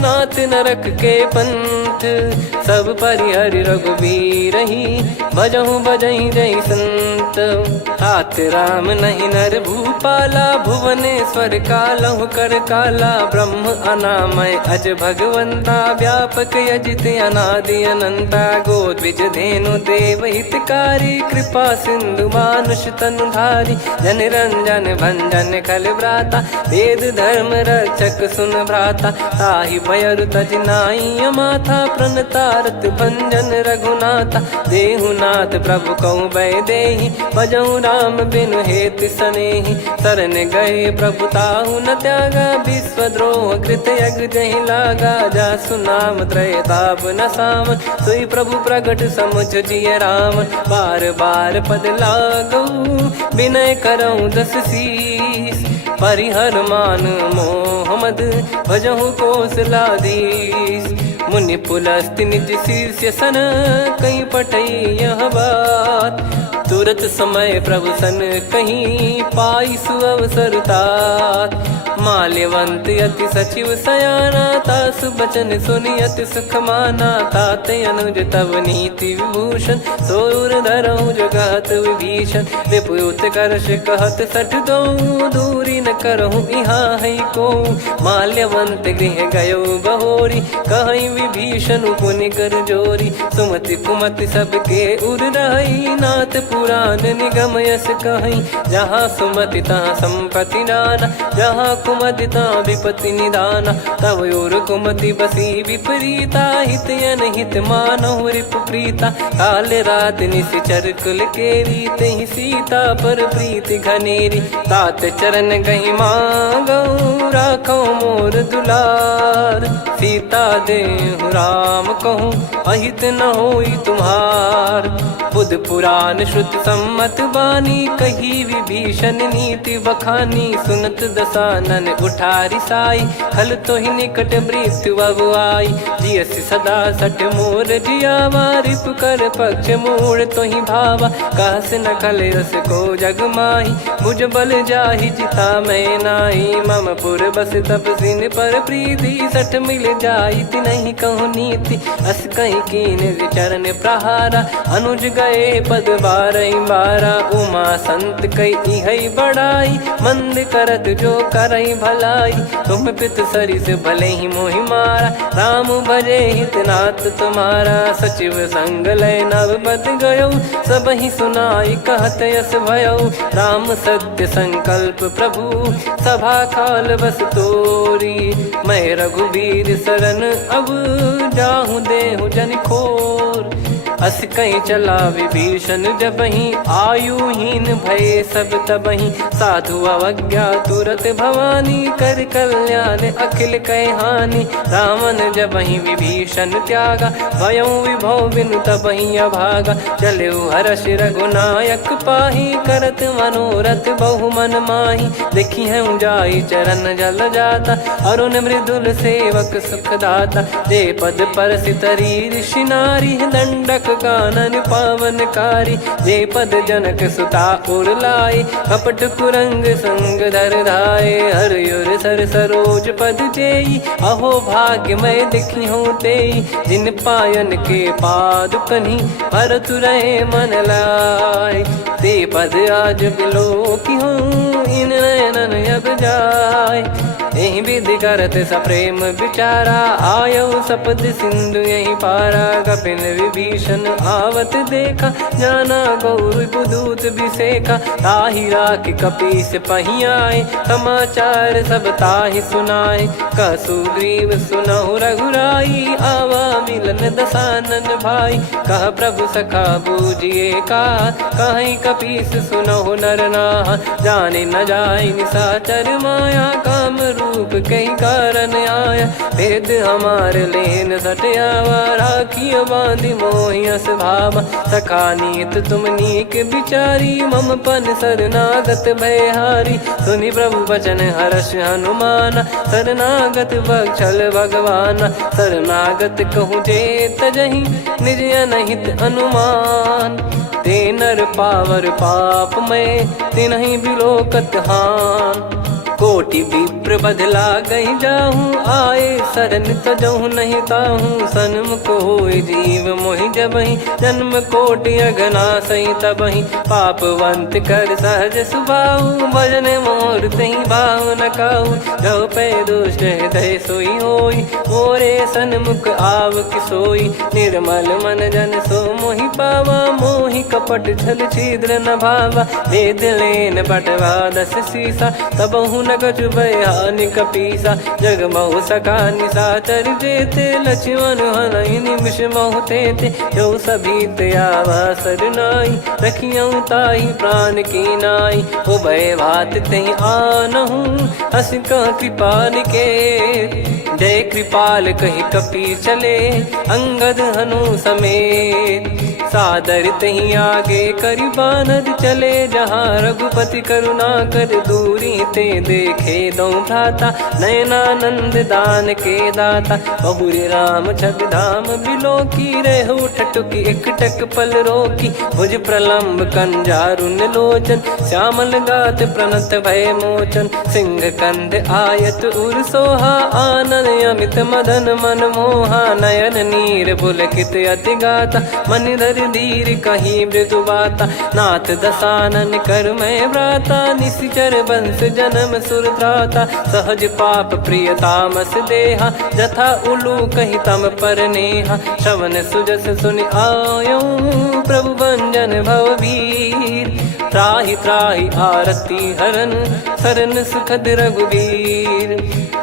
नाथ नरक के पंथ। सब परिहरि रघुबीर ही भजहु भजहि जय संत। तात राम नहीं नर भूपाला भुवनेश्वर कालहु कर काला। ब्रह्म अनामय अज भगवंता व्यापक यजित अनादि अनंता। गोद्विज धेनु देव हितकारी कृपा सिंधु मानुष तनुधारी। जन रंजन भंजन खल भ्राता वेद धर्म रक्षक सुन भ्राता। ताहि भयरु तज नाई माथा प्रणतारत भंजन रघुनाथा। देहुनाथ प्रभु कहु भय देहि भजहु राम बिनु हेत सनेहि। शरण गए प्रभु ताहु न त्यागा विश्वद्रोह कृत यज्ञ जहि लागा। जासु नाम त्रय ताप न सामन सोई प्रभु प्रगट समुझ जिय राम। बार बार पद लागऊ विनय करऊँ 10 शीस। परिहर मान मोह मद भजहु कौशलाधीश। मुनि पुलस्त्य निज शिष्य सन कहीं पठई यह बात। तुरत समय प्रभु सन कहीं पाई सुअवसर तात। माल्यवंत अति सचिव सयाना तासु बचन सुनि अति सुख माना। ताते अनुज तव नीति विभूषण सोर धरऊ जगत विभीषण। विपुत करश कहत सठ दो दूरी न करहु यहाँ है को। माल्यवंत गृह गयो बहोरी, कहीं विभीषण पुनि कर जोरी। सुमति कुमति सबके उर रही, नाथ पुराण निगम यस कहीं। जहाँ सुमति तहाँ संपत्ति नाना, जहाँ कुमति तहाँ विपत्ति निदाना। तब और कुमति बसी विपरीता, हित अनहित मानहु रिपु प्रीता। काल रात निश्चर कुल केरी, तहि सीता पर प्रीति घनेरी। तात चरण गही मांगऊ, राखो मोर दुलार। सीता देहु राम कहूँ, अहित न होई तुम्हार। बुध पुराण श्रुत सम्मत बानी, कही विभीषण नीति बखानी। सुनत दसानन उठारी साई, खल तो ही निकट मृत्यु अब आई। जियसि सदा सठ मोर जियावा, रिप कर पक्ष मूड़ तो ही भावा। कहस न खल रस को जग माही, मुझ बल जाहि जिता मैं नाई। मम पुर बस तपसिन पर प्रीति, सठ मिल जाई नहीं कहूँ नीति। अस कहीं कीन चरण प्रहारा, अनुज गए पद बारई बारा। उमा संत कई है बड़ाई, मंद करत जो करई भलाई। तुम पित सरिस भले ही मोहि मारा, राम भजे हित नाथ तुम्हारा। सचिव संग लय नव बद गयो, सब ही सुनाई कहत यस भयो। राम सत्य संकल्प प्रभु, सभा काल बस तोरी। मैं रघुबीर शरण अब, जाहूँ देहु जन खोर। अस कहीं चला विभीषण जबहि, आयुहीन भय सब तबहि। साधु अवज्ञा तुरत भवानी, कर कल्याण अखिल कह हानि। रावण जबहि विभीषण त्यागा, भयउ विभव बिनु तबहि अभागा। चलऊ हर्ष रघुनायक पाही, करत मनोरथ बहु मन माही। देखी है जाई चरण जल जाता, अरुण मृदुल सेवक सुखदाता। जे पद पर सितरी ऋषि नारी, दंडक कानन पावनकारी। जे पद जनक सुता उर लाए, कपट कुरंग संग धर धाये। हरियुर सर सरोज पद जेई, अहो भाग्य मैं दिखी हूँ तेई। जिन पायन के पाद कन्ही, भरत रहे मन लाए। ते पद आज बिलो की हूँ, इन नयनन अब जाय। यही विधि करत सप्रेम विचारा, आयऊ सपद सिंधु यही पारा। कपिन विभीषण आवत देखा, जाना गौर बुदूत बिसेखा। ताहि राख कपीस पही आए, समाचार सब ताहि सुनाए। कह सुग्रीव सुनहु रघुराई, आवा मिलन दसानन भाई। कह प्रभु सखा बूझिए का, कहीं कपीस सुनहु नर नाहा। जाने न जाय निशाचर माया, काम रूप कई कारण आया। भेद हमार लेन सटयावा, राखियो बांधि मोहियस भावा। सखा नीत तुम नीक बिचारी, मम पन शरणागत भयहारी। सुनि प्रभु वचन हर्ष हनुमाना, शरणागत बक्षल भगवाना। शरणागत कहूँ जे तजहि, निज अनहित अनुमान। ते नर पावर पाप में, तिन्हि बिलोकत हान। कोटि विप्र बदला गई जाहूँ, आए शरण तजहु नहीं ताहूँ। सन्मुख होय जीव मोहि जबहि, जन्म कोटि अगना सही तबहि। पापवंत कर सहज सुभाऊ, भजन मोर तहि भाव न काहू। जो पै दुष्ट हृदय सोई होई, मोरे सन्मुख आव किसोई। निर्मल मन जन सो मोहि पावा, मोहि कपट छल छिद्र न भावा। वेद लेन बटवा दस सीसा, तबहु न कछु भयानि कपीसा। जग महु सखा निशाचर जेते, लक्ष्मण हनहि निमिष महु तेते। जो सभी त्यावा सरनाई, रखियऊ ताहि प्राण की नाई। उभय भात तहि आनहु, हस कह कृपाल के। जय कृपाल कहि कपी चले, अंगद हनु समेत। सादर तही आगे करि बानर चले, जहाँ रघुपति करुणा कर दूरी ते देखे दो भ्राता। नयनानंद दान के दाता, बहुरी राम छग धाम बिलो की। रेहु ठटुकी एकटक पल रोकी, भुज प्रलम्ब कंजारुन लोचन। श्यामल गात प्रणत भय मोचन, सिंह कंध आयत उर सोहा। आनन अमित मदन मन मोहा, नयन नीर पुलकित अति गाता। मनिधर कर धीर कहीं मृदु बाता। नाथ दसानन कर मैं व्राता, निशिचर बंस जन्म सुर त्राता। सहज पाप प्रिय तामस देहा, जथा उलू कही तम पर नेहा। श्रवण सुजस सुनि आयो, प्रभु भंजन भवबीर। त्राहि त्राहि आरती हरन, सरन सुखद रघुबीर।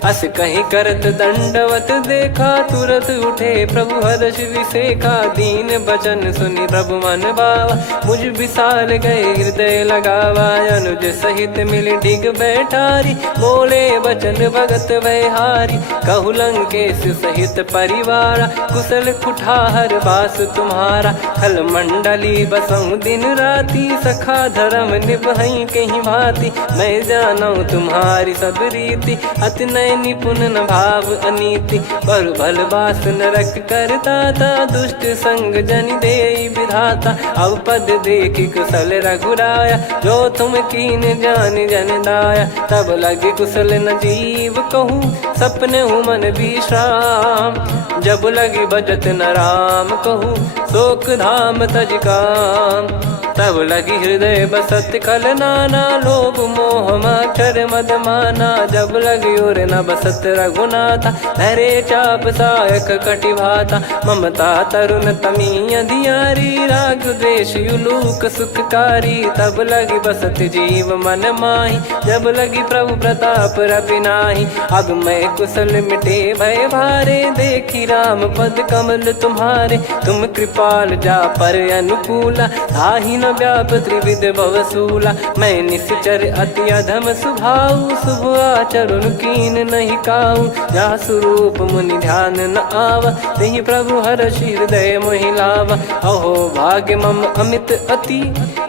अस कहीं करत दंडवत देखा, तुरत उठे प्रभु हर्ष विसेखा। दीन बचन सुनि प्रभु मन भावा, मुझ विसाल गए हृदय लगावा। अनुज सहित मिल डिग बैठारी, बोले बचन भगत वैहारी। कहु लंकेश सहित परिवारा, कुशल कुठार बास तुम्हारा। खल मंडली बसऊं दिन राती, सखा धर्म निभई कहीं भांति। मैं जानू तुम्हारी सब रीति, अति नय निपुण न भाव अनीति। पर भल बास नरक करता था, दुष्ट संग जन दे विधाता। अब पद देखी कुशल रघुराया, जो तुम कीन जान जन दाया। तब लगे कुशल न जीव कहूँ, सपने हूँ मन विश्राम। जब लगी बजत न राम कहूँ, शोक धाम तज काम। तब लगी हृदय बसत खल नाना, लोभ मोह मक्षर मद माना। जब लगी उर न बसत रघुनाथा, धरे चाप सायक कटि भाता। ममता तरुण तमी अधियारी, राग द्वेष युलूक सुखकारी। तब लगी बसत जीव मन माही, जब लगी प्रभु प्रताप रवि नाही। अब मैं कुशल मिटे भय भारे, देखी राम पद कमल तुम्हारे। तुम कृपाल जा पर अनुकूला, ताहि न व्याप त्रिविध भवसूला। मैं निश्चर अति अधम सुभाऊ, शुभ आचरण कीन नहीं काऊ। जा स्वरूप मुनि ध्यान न आवा, तेहि प्रभु हर्ष हृदय मोहि लावा। अहो भाग्य मम अमित अति,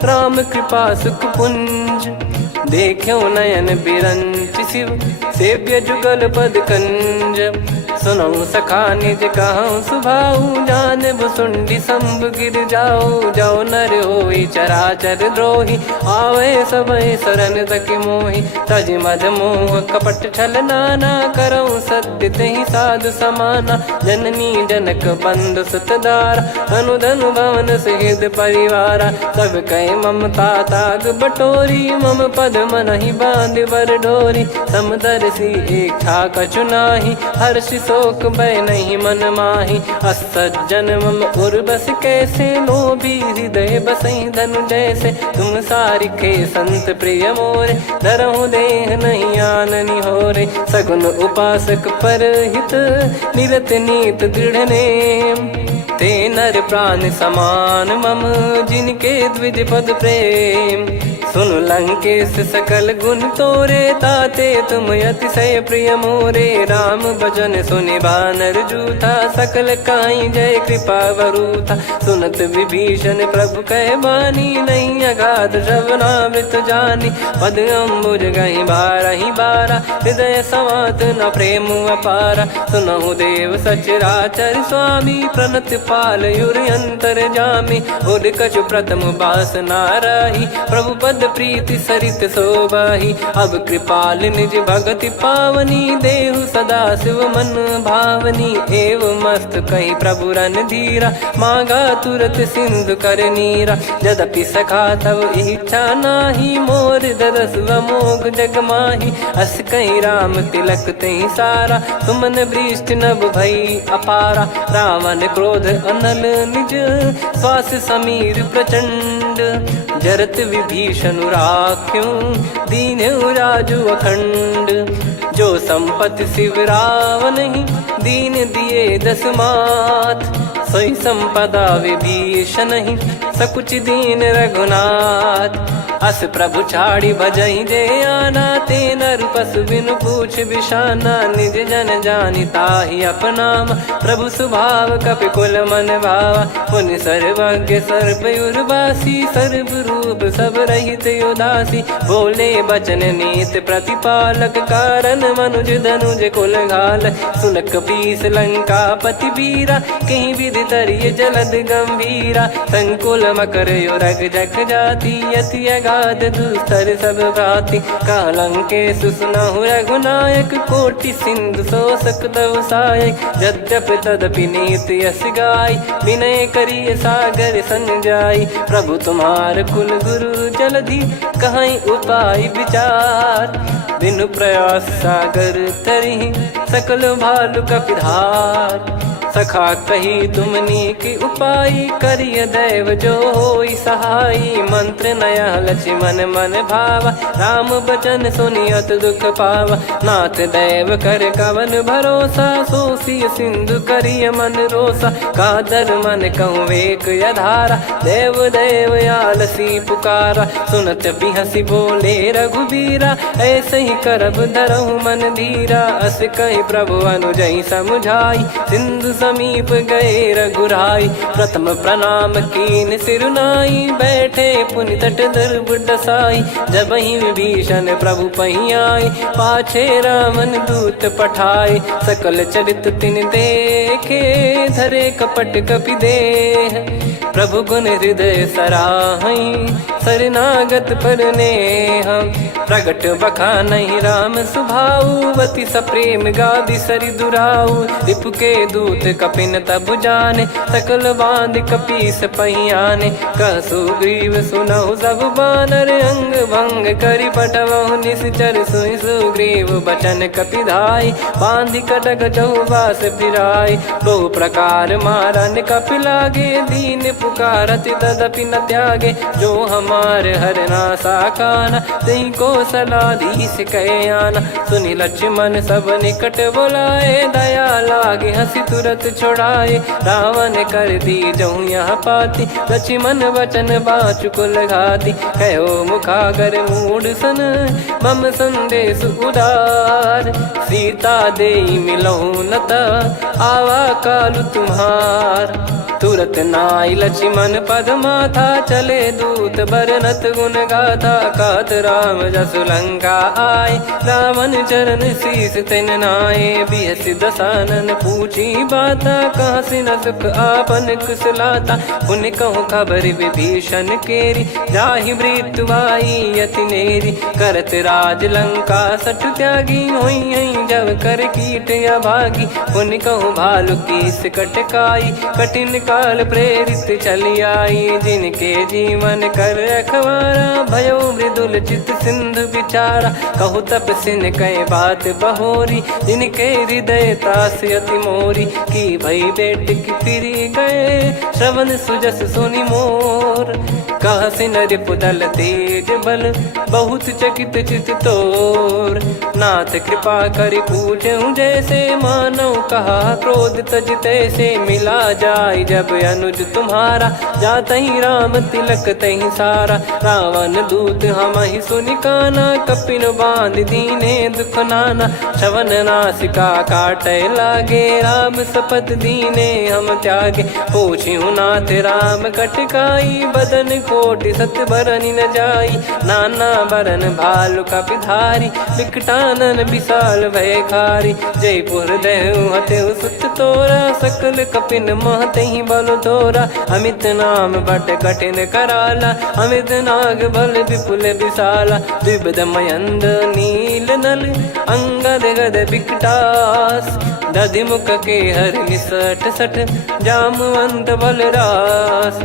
राम कृपा सुख पुंज। देखो नयन बिरंच शिव, सेव्य जुगल पद कंज। सुनऊ सखा निज कहूँ सुभाऊ, जान भुसुंडी संभ गिर जाओ। जाओ नर होई चराचर द्रोही, आवे सबय शरण तक मोहि। तज मद मोह कपट छल नाना, करऊँ सत्य तेहि साधु समाना। जननी जनक बंधु सुतदारा, धनु धनु भवन सहित परिवारा। सब कहे ममता ताग बटोरी, मम पद मनहि बांध बर डोरी। समदर्शी इच्छा कछु नाही, हर्ष शोक भय नहीं मन माही। असज्जन मम उर्वश कैसे, लोभी हृदय बसई धनु जैसे। तुम सारिखे संत प्रिय मोरे, धरहु देह नहीं आननि होरे। सगुन उपासक परहित, निरत नीत दृढ़ नेम। ते नर प्राण समान मम, जिनके द्विज पद प्रेम। सुन लंकेश सकल गुण तोरे, ताते तुम अतिशय प्रिय मोरे। राम भजन सुनि बानर जूथा, सकल काई जय कृपा वरूथा। सुनत विभीषण प्रभु कह बानी, नहीं अगाध श्रवणामृत जानी। पद अम्बुज गहि बारहि बारा, हृदय समात न प्रेम अपारा। सुनहु देव सचराचर स्वामी, प्रणत पाल युर अंतर जामी। उद कछु प्रथम बास नाराही, प्रभु पद प्रीति सरित शोभाही। अब कृपाल निज भगति पावनी, देहु सदा शिव मन भावनी। एव मस्त कही प्रभु रन धीरा, मांगा तुरत सिंधु कर नीरा। यद्यपि सखा तब इच्छा नाही, मोर दरस अमोघ जग माही। अस कहीं राम तिलक तहि सारा, सुमन वृष्ट नभ भई अपारा। रावण क्रोध अनल निज, श्वास समीर प्रचंड। जरत विभीषण राख्यों, दीन्हु राजु अखंड। जो संपत्ति शिव रावण ही, दीन दिए दस मात। सोई संपदा विभीषण ही, सकुच दीन रघुनाथ। अस प्रभु छाड़ी भजई जे आना, ते नर पशु बिनु पूछ बिशाना। निज जन जानि ताहि अपनाम, प्रभु स्वभाव कपि कुल मन भावा। मुनि सर्वज्ञ सर्वयुर्वासी, सर्व रूप सब रहित उदासी। बोले बचन नीत प्रतिपालक, कारण मनुज धनुज कुल घाल। सुन कपीस लंका पति वीरा, कहीं विधि तरिय जलद गंभीरा। संकुल मकर युरग जख जाति, यति गाद दुस्तर सब भांति कालंके सुसुनाहु रघुनायक कोटि सिंधु शोषक तव सहायक यद्यपि तदपि नीत यस गाय विनय करिय सागर सन जाई प्रभु तुम्हार कुल गुरु जलधि कहीं उपाय विचार बिनु प्रयास सागर तरिहि सकल भालु कपिधार सखा कही तुमनी की उपाय करिय दैव जो होई सहाई मंत्र नया लक्ष्मण मन भावा राम बचन सुनियत दुख पावा नाथ दैव कर कवन भरोसा सोसिय सिंधु करिय मन रोसा कादर मन कहूँ वेक यधारा देव देव आलसी पुकारा सुनत बिहसी बोले रघुबीरा ऐसे ही करब धरहु मन धीरा अस कही प्रभु अनुजई समुझाई सिंधु समीप गए रघुराई प्रथम प्रणाम कीन सिरुनाई बैठे पुनि तट दर्भ डसाई जब ही विभीषण प्रभु पही आए पाछे रामन दूत पठाए सकल चरित तिन देखे धरे कपट कपि देह प्रभु गुण हृदय सराहई शरणागत पर नेह प्रगट बखानहि राम सुभाऊ वति सप्रेम गादि सरि दुराऊ रिपु के दूत कपिन तब जाने सकल बांध कपीस पहियाने कह सुग्रीव सुनहु सब बानर अंग भंग करि पटवहु निश्चर सुनि सुग्रीव बचन कपिधाई बांधि कटक चहुबास फिराई बहु प्रकार मारन कपि लागे दीन पुकारति तदपि न त्यागे जो हमार हरना साकाना तही को सलाधीश कहे आना सुनि लक्ष्मण सब निकट बुलाए दया लागे हंसी तुरत छोड़ाए रावण कर दी जहूँ यहाँ पाती लक्ष्मण वचन बाचु कुल घाती कहो मुखागर मूड सन मम संदेश उदार सीता देई मिलहु नता आवा कालु तुम्हार तुरत नाई लक्ष्मण पद माथा चले दूत बरनत गुण गाथा कात राम जसु लंका आए रावण चरण शीस तिन नाये बिहसि दसानन पूछी बाता कहाँ से न सुख आपन कुशलाता पुन कहूँ खबर विभीषण केरी जाहि मृत्यु आई यति नेरी करत राज लंका सठ त्यागी होई जब कर कीट अभागी पुन कहूँ भालु कीस कटकाई कठिन काल प्रेरित चली आई जिनके जीवन कर रखवारा भयो मृदुल चित सिंधु विचारा कहु तप सिन कई बात बहोरी जिनके हृदय तास अति मोरी की भई बेट की फिरी गए श्रवण सुजस सुनि मोर कह सिन रिपुदल तेज बल बहुत चकित चित तोर नाथ कृपा करि पूछूं जैसे मानव कहा क्रोध तज तैसे मिला जाय जब अनुज तुम्हारा जात ही राम तिलक तही सारा रावण दूत हम ही सुनि काना कपिन बांध दीने दुख नाना श्रवण नासिका काटे लागे राम सपत दीने हम त्यागे पूछ्यू नाथ राम कटकाई बदन कोटि सत बरनि न जाई नाना बरन भालु कपिधारी विकटानन विशाल भय खारी जयपुर देहु हतेउ सुत तोरा सकल कपिन महतहि बल तोरा अमित नाम बट कठिन कराला अमित नाग बल विपुल विशाला द्विपद मयंद नील नल अंगद गद विकटास दधि मुख के हर निसठ सठ जामवंत बलरास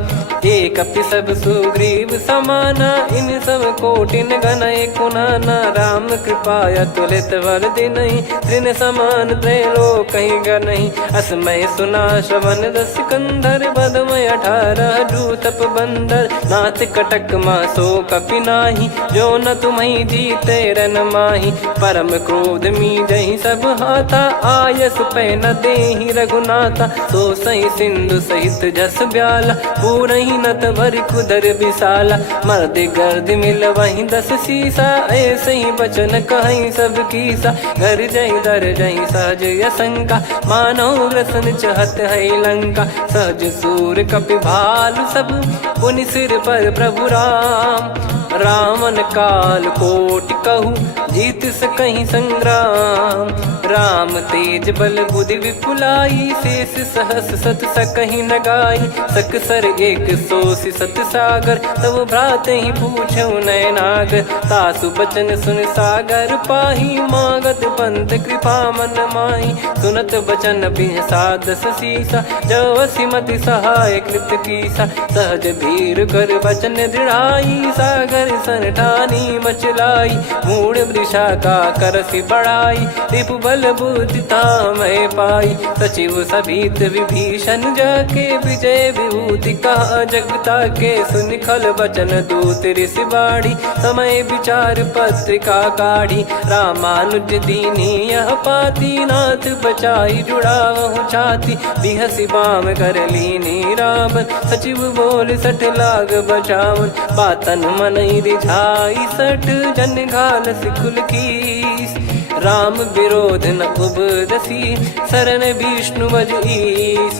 एक अपि सब सुग्रीव समाना इन सब कोटिन गनय कुनाना राम कृपा अतुलित बल दिनहि त्रिन समान त्रैलोक कहीं गनहि असमय सुना श्रवण दस कंधर बदमय 18 जूतप बंदर नाथ कटक मासो कपि नाही जो न तुम्हि जीते रन माही परम क्रोध मी जहि सब हाथा आयस पै न देहि रघुनाथा सो सही सिंधु सहित जस ब्याला पूरहि नत भरि कुदर विशाला मर्द गर्द मिल वहीं 10 सीसा ऐसे ही बचन कहीं सब कीसा घर जहि दर जहि सहज यसंका मानव रसन चहत है लंका सहज सूर कपि भालु सब पुनि सिर पर प्रभु राम रावण काल कोटि कहु जीत सकहीं संग्राम। राम तेज बल बुद्धि विपुलाई, शेष सहस सत सकहीं न गाई। सकसर एक सोसी सत सागर, तब भ्रात ही पूछो नयनागर। तासु बचन सुन सागर पाही, मागत पंथ कृपा मन माही। सुनत बचन बिहसादस सीसा, जव सिमति सहाय कृत कीसा। सहज भीर कर बचन दृढ़ाई, सागर सन ठानी मचलाई। मूढ़ वृषा का करसि बढ़ाई, रिपु बल बुद्धि तामय पाई। सचिव सभीत विभीषण जाके, विजय विभूति कहा जगता के। सुनि खल बचन दूत ऋषि बाड़ी, समय विचार पत्रिका काढ़ी। रामानुज दीनी यह पाती, नाथ बचाई जुड़ावहु छाती। बिहसि बाम कर लीनी रावण, सचिव बोल सठ लाग बचावन। बातन मनई रिझाई सठ, जन घाल सिकुल कीस। राम विरोध न उपदसी, शरण विष्णु बज ईस।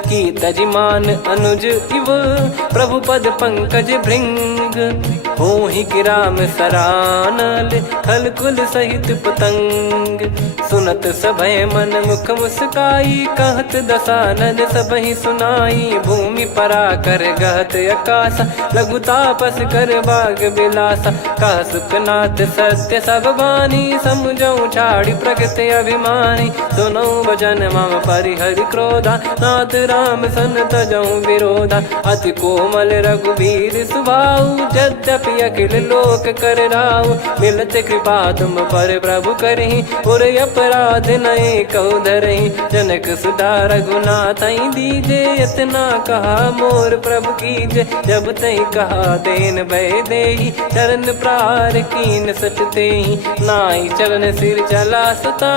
की तजिमान अनुज इव, प्रभु पद पंकज भृंग। होहि कि राम सरानल, खल कुल सहित पतंग। सुनत सभय मन मुख मुस्काई, कहत दसानन सबहि सुनाई। भूमि परा कर गहत आकाशा, लघु तापस कर बाग बिलासा। कह सुखनाथ सत्य सब बानी, समुझौ छाड़ी प्रगति अभिमानी। सुनो भजन मम परिहरि क्रोधा, नाथ राम सन तजौ विरोधा। अति कोमल रघुवीर सुभाऊ, यद्यपि अखिल लोक कर राऊ। मिलत कृपा तुम पर प्रभु करहि, पुर अपराध नए कौ धरहि। जनक सुधा रघुनाथ दीजे, इतना कहा मोर प्रभु कीजे। जब तई कहा देन भय देहि, चरण प्रार कीन सट तेहि। नाई चरण सिर चला सता,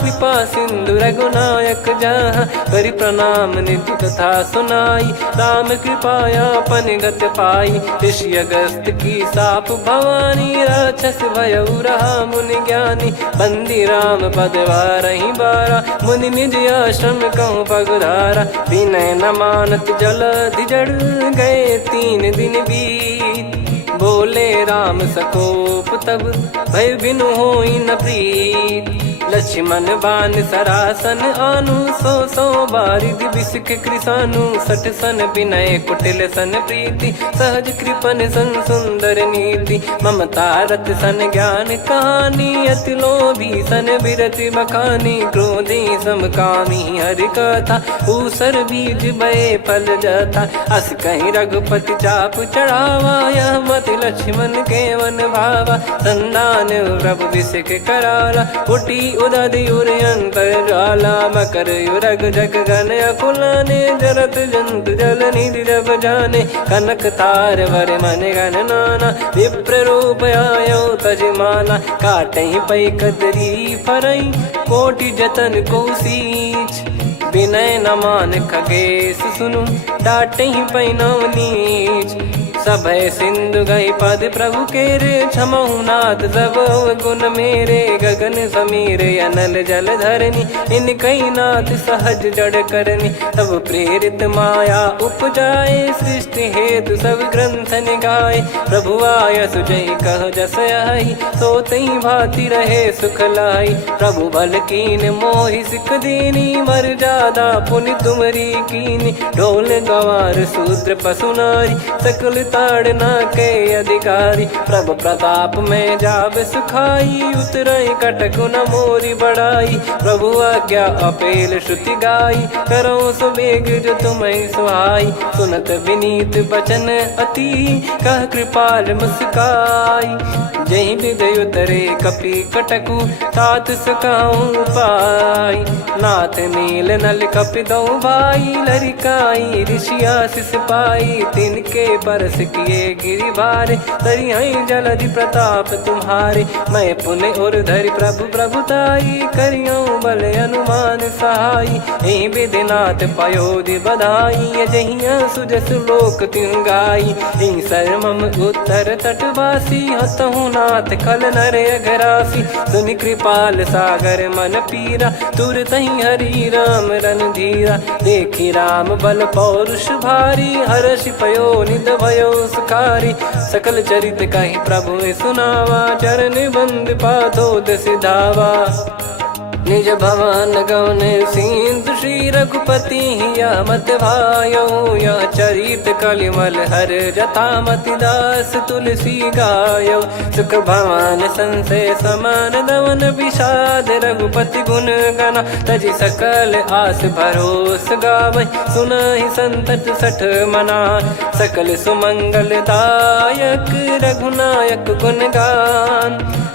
कृपा सिंधु रघुनायक जहाँ। करि प्रणाम निधि कथा सुनाई, राम कृपाया पन गत पाई। ऋषि अगस्त की साप भवानी, राक्षस भयउ रहा मुनि ज्ञानी। बंदी राम पद वारहि बारा, मुनि निज आश्रम कहूँ पगधारा। विनय न मानत जलधि जड़, गए 3 दिन बीत। बोले राम सकोप तब, भय बिनु होई न प्रीत। लक्ष्मण बान सरासन आनु, 100 बारिधि बिसक कृसानु। 60 सन विनय कुटिल सन प्रीति, सहज कृपन सन सुंदर नीति। ममता रत सन ज्ञान कहानी, अति लोभी सन बिरति बखानी। क्रोधी समकामी हरि कथा, ऊसर बीज बये फल जथा। अस कहीं रघुपति चाप चढ़ावा, यह मत लक्ष्मण के मन भावा। संदान प्रभु बिसक कराला, उठी उदधि उर अंतर ज्वाला। मकर युरग जग गण अकुलाने, जरत जंतु जल निधि जब जाने। कनक तार वर मन गण नाना, विप्र रूप आयो तजमाना। काटहि पै कदरी फरई, कोटि जतन को सींच। विनय न मान खगेश सुनु, डांटहि पै नव नीच। सभय सिंधु गई पद प्रभु केरे, क्षमहु नाथ सब गुण मेरे। गगन समीरे अनल जल धरनी, इन कई नाथ सहज जड़ करनी। तब प्रेरित माया उपजाए, सृष्टि हेतु सब ग्रंथ निगाए। प्रभु आय सुजई कह जस आई, सोतई भांति रहे सुख लाई। प्रभु बल कीन मोहि सिख दीनी, मर्यादा पुनि तुमरी कीनी। ढोल गवार शूद्र पशु नारी, सकल ताड़ना के अधिकारी। प्रभु प्रताप में जाब सुखाई, उतरई कटक न मोरी बढ़ाई। प्रभु आज्ञा अपेल श्रुति गाई, करो सुबेग जो तुम्हें सुहाई। सुनत विनीत बचन अति, कह कृपाल मुस्काई। जहि हृदय उतरे कपि कटकु, तात सकाऊं पाई। नाथ नील नल कपि दो भाई, लरिकाई ऋषि आशीष पाई। तिनके परस किए गिरि भारे, तरिहै जलधि प्रताप तुम्हारे। मैं पुण्य और धरि प्रभु प्रभुताई, करियौ बल अनुमान सहाई। एहि विधिनाथ पयोधि बधाई, जहिया सुजस लोक तिहुँ गाई। एहि सरमम उत्तर तटवासी, हतहु रघुनाथ खल नर अघरासी, सुनि कृपाल सागर मन पीरा, तुरतहि हरि राम रणधीरा। देखि राम बल पौरुष भारी, हर्षि पयो निध भयो सुखारी। सकल चरित कहि प्रभु सुनावा, चरण बंद पादोद सिधावा। निज भवन गौन सिंधु श्री रघुपति हिया मत भायो, यह चरित कलिमल हर जथा मति दास तुलसी गायो। सुख भवन संशय समान दवन विषाद, रघुपति गुण गना तजि सकल आस भरोस गावै। सुनहि संतत सठ मना, सकल सुमंगल दायक रघुनायक गुण गान।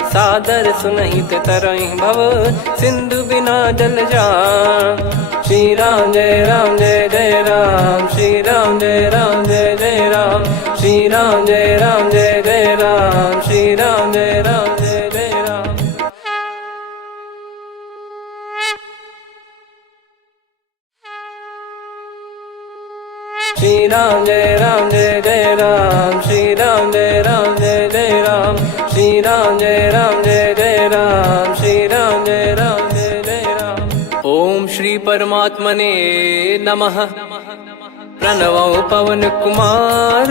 सादर सुनहित तरहि भव, सिंधु बिना जल जान। श्री राम जय जय राम, श्री राम जय जय राम, श्री राम जय जय राम, श्री राम जय जय राम। श्री राम जय जय राम, श्री राम जय जय राम, श्री राम जय जय राम, श्री राम जय जय राम। ओम श्री परमात्मने नमः। प्रणवौ पवन कुमार,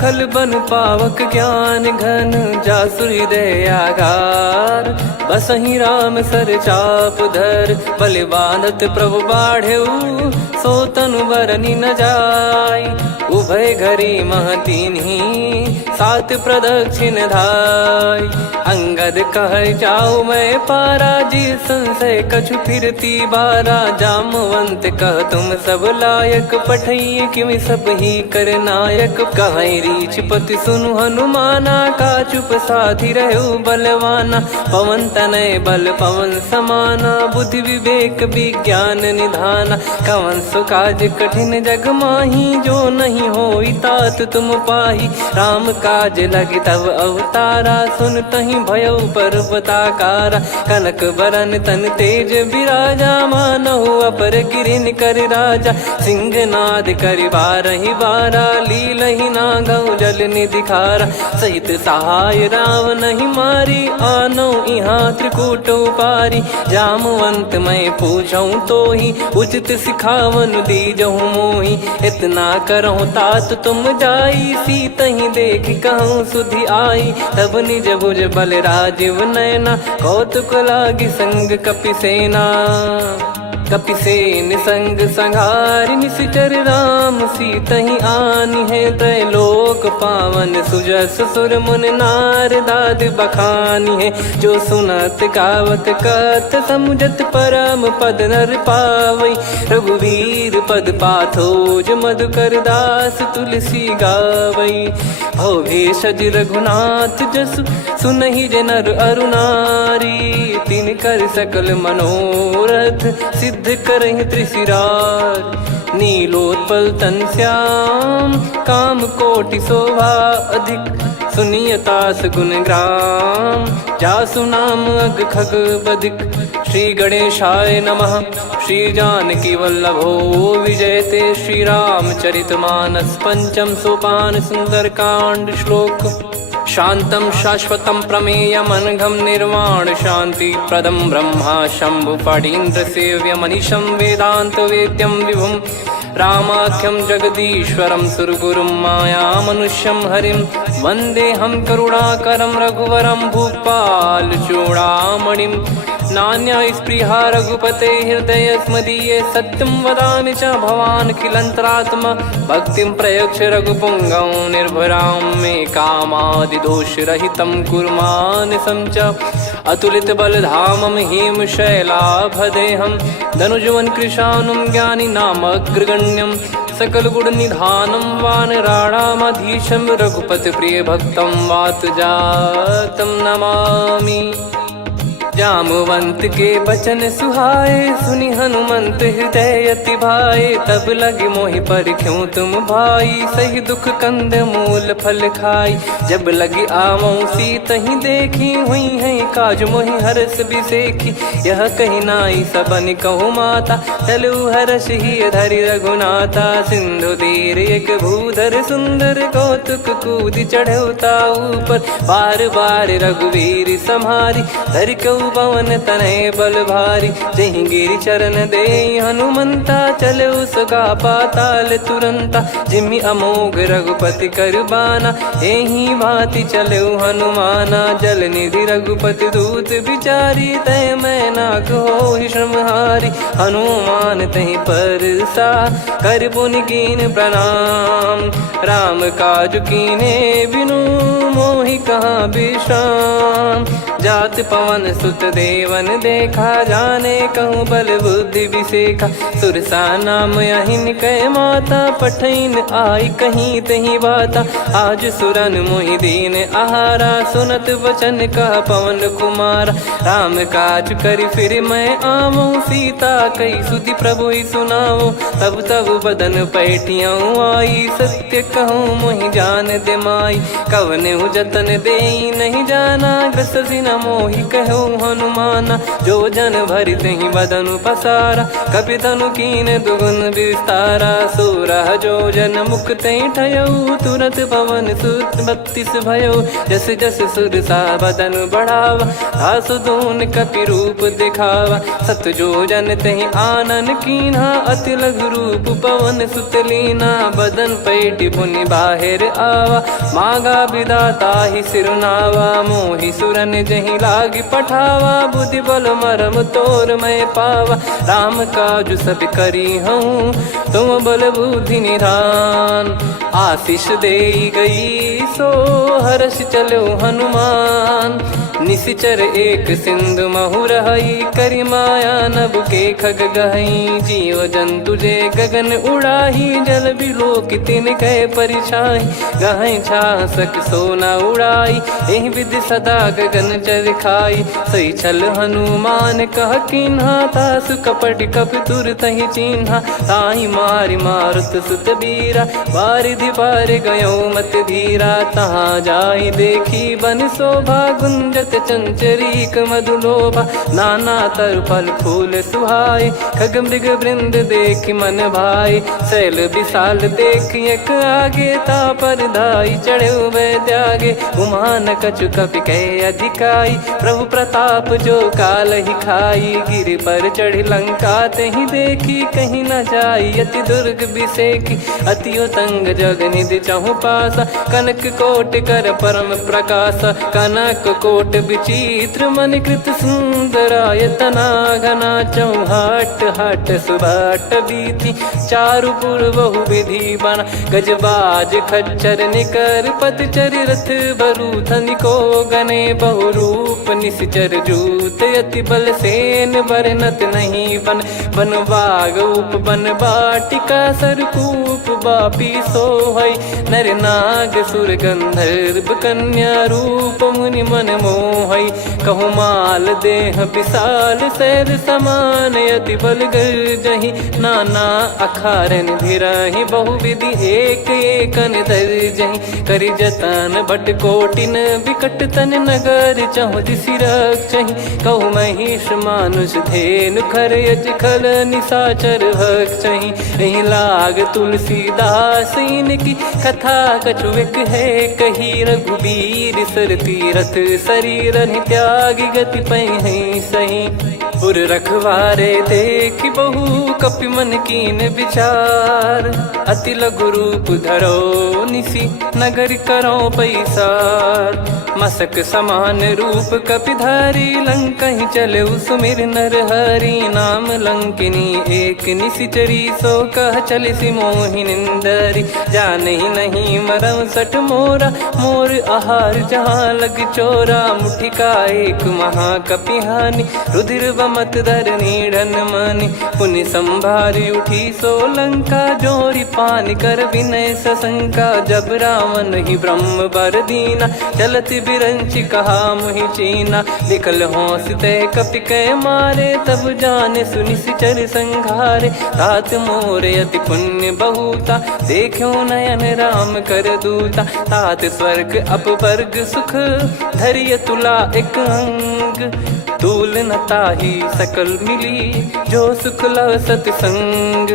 खल बन पावक ज्ञान घन, जासु हृदय आगार। बसहि राम सर चाप धर, बलि बांधत प्रभु बाढ़ऊ, सो तनु बरनि न जाय। उभय घरी महतीन्ही, सात प्रदक्षिण धाय। अंगद कह जाऊ मैं पारा, जी संशय कछु फिरती बारा। जामवंत कह तुम सब लायक, पठई किमि सब ही कर नायक। कहै रीछ पति सुनु हनुमाना, का चुप साधि रहु बलवाना। पवन तनय बल पवन समाना, बुद्धि विवेक विज्ञान निधाना। कवन सो काज कठिन जग माही, जो नहीं होई तात तुम पाही। राम काज लगी तब अवतारा, सुन तहि भयउ पर्वताकारा। कनक बरन तन तेज बिराजा, मानहु अपर गिरिन कर राजा। सिंहनाद करि बारहि बारा, लीलहि नागौ जल निधि खारा। सहित सहाय राम नहीं मारी, आनौ इहाँ त्रिकूट उपारी। जामवंत मैं पूछऊँ तोहि, उचित सिखावन दीजहु मोहि। इतना करहु तात तुम जाई, सीतहि देख कहूँ सुधि आई। तब निज भुज बल राजीव नयना, कौतुक लागी संग कपिसेना। कपिसेन संग संघारि निशिचर राम, सीतहि आनि है त्रैलोक पावन। सुजस सुर मुन नार दाद बखानी है, जो सुनत गावत कथ समुझत परम पद नर पावै। रघुवीर पद पाथोज मधुकर दास तुलसी गावै। भव भेषज रघुनाथ जसु, सुनहि जे नर अरु नारी। तिन कर सकल मनोरथ, सिद्ध करहि त्रिशिरार। नीलोत्पल तन श्याम, काम कोटि शोभा अधिक। सुनियतास गुण ग्राम, जासु नाम अग खग बधिक। श्री गणेशाय नमः। श्री जानकी वल्लभो विजयते, श्री रामचरित मानस पंचम सोपान सुंदरकांड श्लोक। शांतं शाश्वतं प्रमेयमनघं निर्वाण शांति प्रदं ब्रह्मा शंभु फणीन्द्र सेव्य मनीषं वेदांत वेद्यं विभुं। रामाख्यं जगदीश्वरं सुरगुरुं माया मनुष्यं हरिं। वन्देऽहं करुणाकरं रघुवरं भूपाल चूडामणिं। नान्या स्पृहा रघुपते हृदय स्मदीये, सत्यं वदामि च भवान् खिलन्तरात्मा। भक्तिं प्रयच्छ रघुपुङ्गं निर्भरां मे कामादिदोषरहितं कुर्मानसं च। अतुलित बलधामं हेमशैलाभदेहं, धनुजवन कृशानुं ज्ञानिनामग्रगण्यं। सकल गुण निधानं वानराणामधीशं, रघुपति प्रिय भक्तं वातजातं नमामि। जामवंत के बचन सुहाए, सुनि हनुमंत हृदय अति भाए। तब लगे मोहि पर क्यों तुम भाई, सही दुख कंद मूल फल खाई। जब लगी आवऊं सीत ही देखी, हुई है काज मोहि हरस बिसेखी। यह कही नाई सबन कहु माता, चलू हरष ही धरि रघुनाथा। सिंधु तीर एक भूधर सुंदर, कौतुक कूद चढ़ौता ऊपर। बार बार रघुवीर सम्हारी, धरि कहु पवन तनय बल भारी। जहि गिरि चरण दे हनुमंता, चलो सगा पाताल तुरंता। जिमि अमोघ रघुपति कर बाना, एहि भांति चलो हनुमाना। जल निधि रघुपति दूत बिचारी, तय मैं नाग होहि श्रमहारी। हनुमान तहि परसा, कर पुनि कीन प्रणाम। राम काज कीने बिनु, मोहि कहाँ विश्राम। जात पवन सुत देवन देखा, जाने कहूँ बल बुद्धि विसेखा। सुरसा नाम अहिन कै माता, पठैन आई कहीं तहीं बाता। आज सुरन मोहि दीन आहारा, सुनत वचन कह पवन कुमारा। राम काज करि फिर मैं आवऊं, सीता कई सुधि प्रभु ही सुनाओ। तब तब बदन पैठियाँ आई, सत्य कहूँ मोहि जान दे माई। कवने जतन दे नहीं जाना, ग्रसि न मोहि कहूँ हनुमाना। जो जन भरि तहि बदनु पसारा, कपि तनु कीन दुगुन विस्तारा। सोरह जो जन मुख तहि ठयऊ, तुरत पवन सुत 32 भयऊ। जस जस सुरसा बदन बढ़ावा, आसु दून कपि रूप दिखावा। सत जो जन तहि आनन कीन्हा, अति लघु रूप पवन सुत लीना। बदन पैठि पुनि बाहिर आवा, मांगा विधाता ही सिरुनावा। मोहि सुरन जहि लागी पठावा, बुद्धि बल मरम तोर मैं पावा। राम काज सब करी हूँ, तुम बल बुद्धि निधान। आशीष दे गई सो हर्ष चलो हनुमान। निशिचर एक सिंधु महु रहई, करि माया नभ के खग गहई। जीव जंतु जे गगन उड़ाही, जल बिलोक तिन कह परिछाई। गहई छासक सोना उड़ाई, एहि विधि सदा गगन चर खाई। सही छल हनुमान कह कीन्हा, तासु कपट कपि तुर तहि चिन्हा। ताहि मारि मारुत सुत बीरा, बारिधि पार गयो मत धीरा। तहाँ जाई देखी बन शोभा, गुंजत चंचरीक मधुलोभा। नाना तरु फल फूल सुहाए, खग मृग वृंद देख मन भाई। शैल विशाल देख एक आगे, तापर धाई चढ़े वै त्यागे। उमान कछु कपि कह अधिकाई, प्रभु प्रताप जो काल ही खाई। गिर पर चढ़ी लंका तहि देखी, कहीं न जाई अति दुर्ग बिसेखी। अति उतंग जग निधि चहु पासा, कनक कोट कर परम प्रकाशा। कनक कोट विचित्र मन कृत सुंदरायतना। घना चौहाट हाट सुबाट बीथी, चारु पुर बहु विधि बना। गजबाज खच्चर निकर पतचर, रथ बरु धनिको गने। बहु रूप निश्चर जूत, अति बल सेन बरनत नहीं बन। बन बाग उप बन बाटिका, सरकूप बापी सोहई। नर नाग सुर गंधर्व कन्या, रूप मुनि मन मोहई। कहु माल देह विशाल, शैल समान अति बल गर्जहि। नाना अखारन भिरहि, बहु विधि एक एकन दर्जहि। करि जतन भट कोटिन, विकट तन नगर चहु दिसि रक्षहि। कहु महिष मानुष धेनु, खर यज खल निशाचर भक्षहि। एहि लाग तुलसीदास इनकी, कथा कछु एक है कही। रघुबीर सर तीरथ शरीर, त्यागी गति पै सही। पुर रखवारे देख बहु, कपि मन कीन विचार। अति लघु रूप धरो निसी, नगर करो पैसार। मसक समान रूप कपि धारी, लंकहि चले सुमिर नर हरि। नाम लंकिनी एक निशिचरी, सो कह चलिसि मोहि निंदरी। जानहि नहीं मरम सठ मोरा, मोर आहार जहाँ लग चोरा। मुठिका एक महाकपि हानि, रुधिर बमत धरनी ढन मनि पुनि संभारी उठी सो लंका जोरी पानी कर विनय सशंका जब रावण ही ब्रह्म बर दीना चलत बिरंचि कहा मुहि चीना निकल होंस ते कपि कै मारे तब जाने सुनि सिचर संघारे तात मोरे अति पुण्य बहुता देखो नयन राम कर दूता तात स्वर्ग अपवर्ग सुख धरिय तुला एक अंग तूल न ताही सकल मिली जो सुख लव सतसंग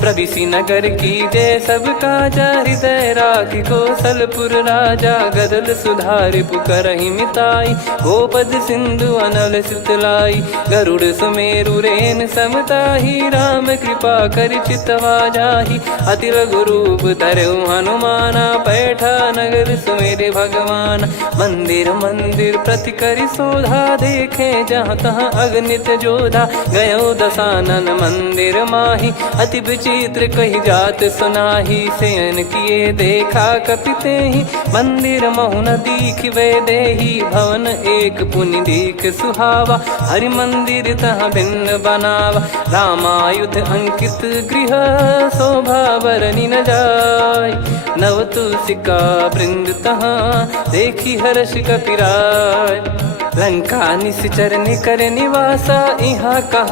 प्रविसी नगर की जय सब काजा हृदय राखी कौशलपुर राजा गदल सुधारि पुकरहि मिताई गोपद सिंधु अनल सितलाई गरुड़ सुमेरु रेन समताही राम कृपा कर चितवा जाही अति लघु रूप धरऊ हनुमाना बैठा नगर सुमेरे भगवान मंदिर मंदिर प्रति करि शोधा देखे जहाँ तहाँ अगणित जोधा गयो दसानन मंदिर माही अति विचित्र कही जात सुनाही सेन किए देखा कपिते ही मंदिर महु न दीख वे देही भवन एक पुनि दीख सुहावा हरि मंदिर तहाँ भिन्न बनावा रामायुध अंकित गृह शोभा बरनी न जाय नव तुलसी का वृंद तहाँ देखी हर्ष कपिराय लंका निश्चर निकर निवासा इहाँ कहाँ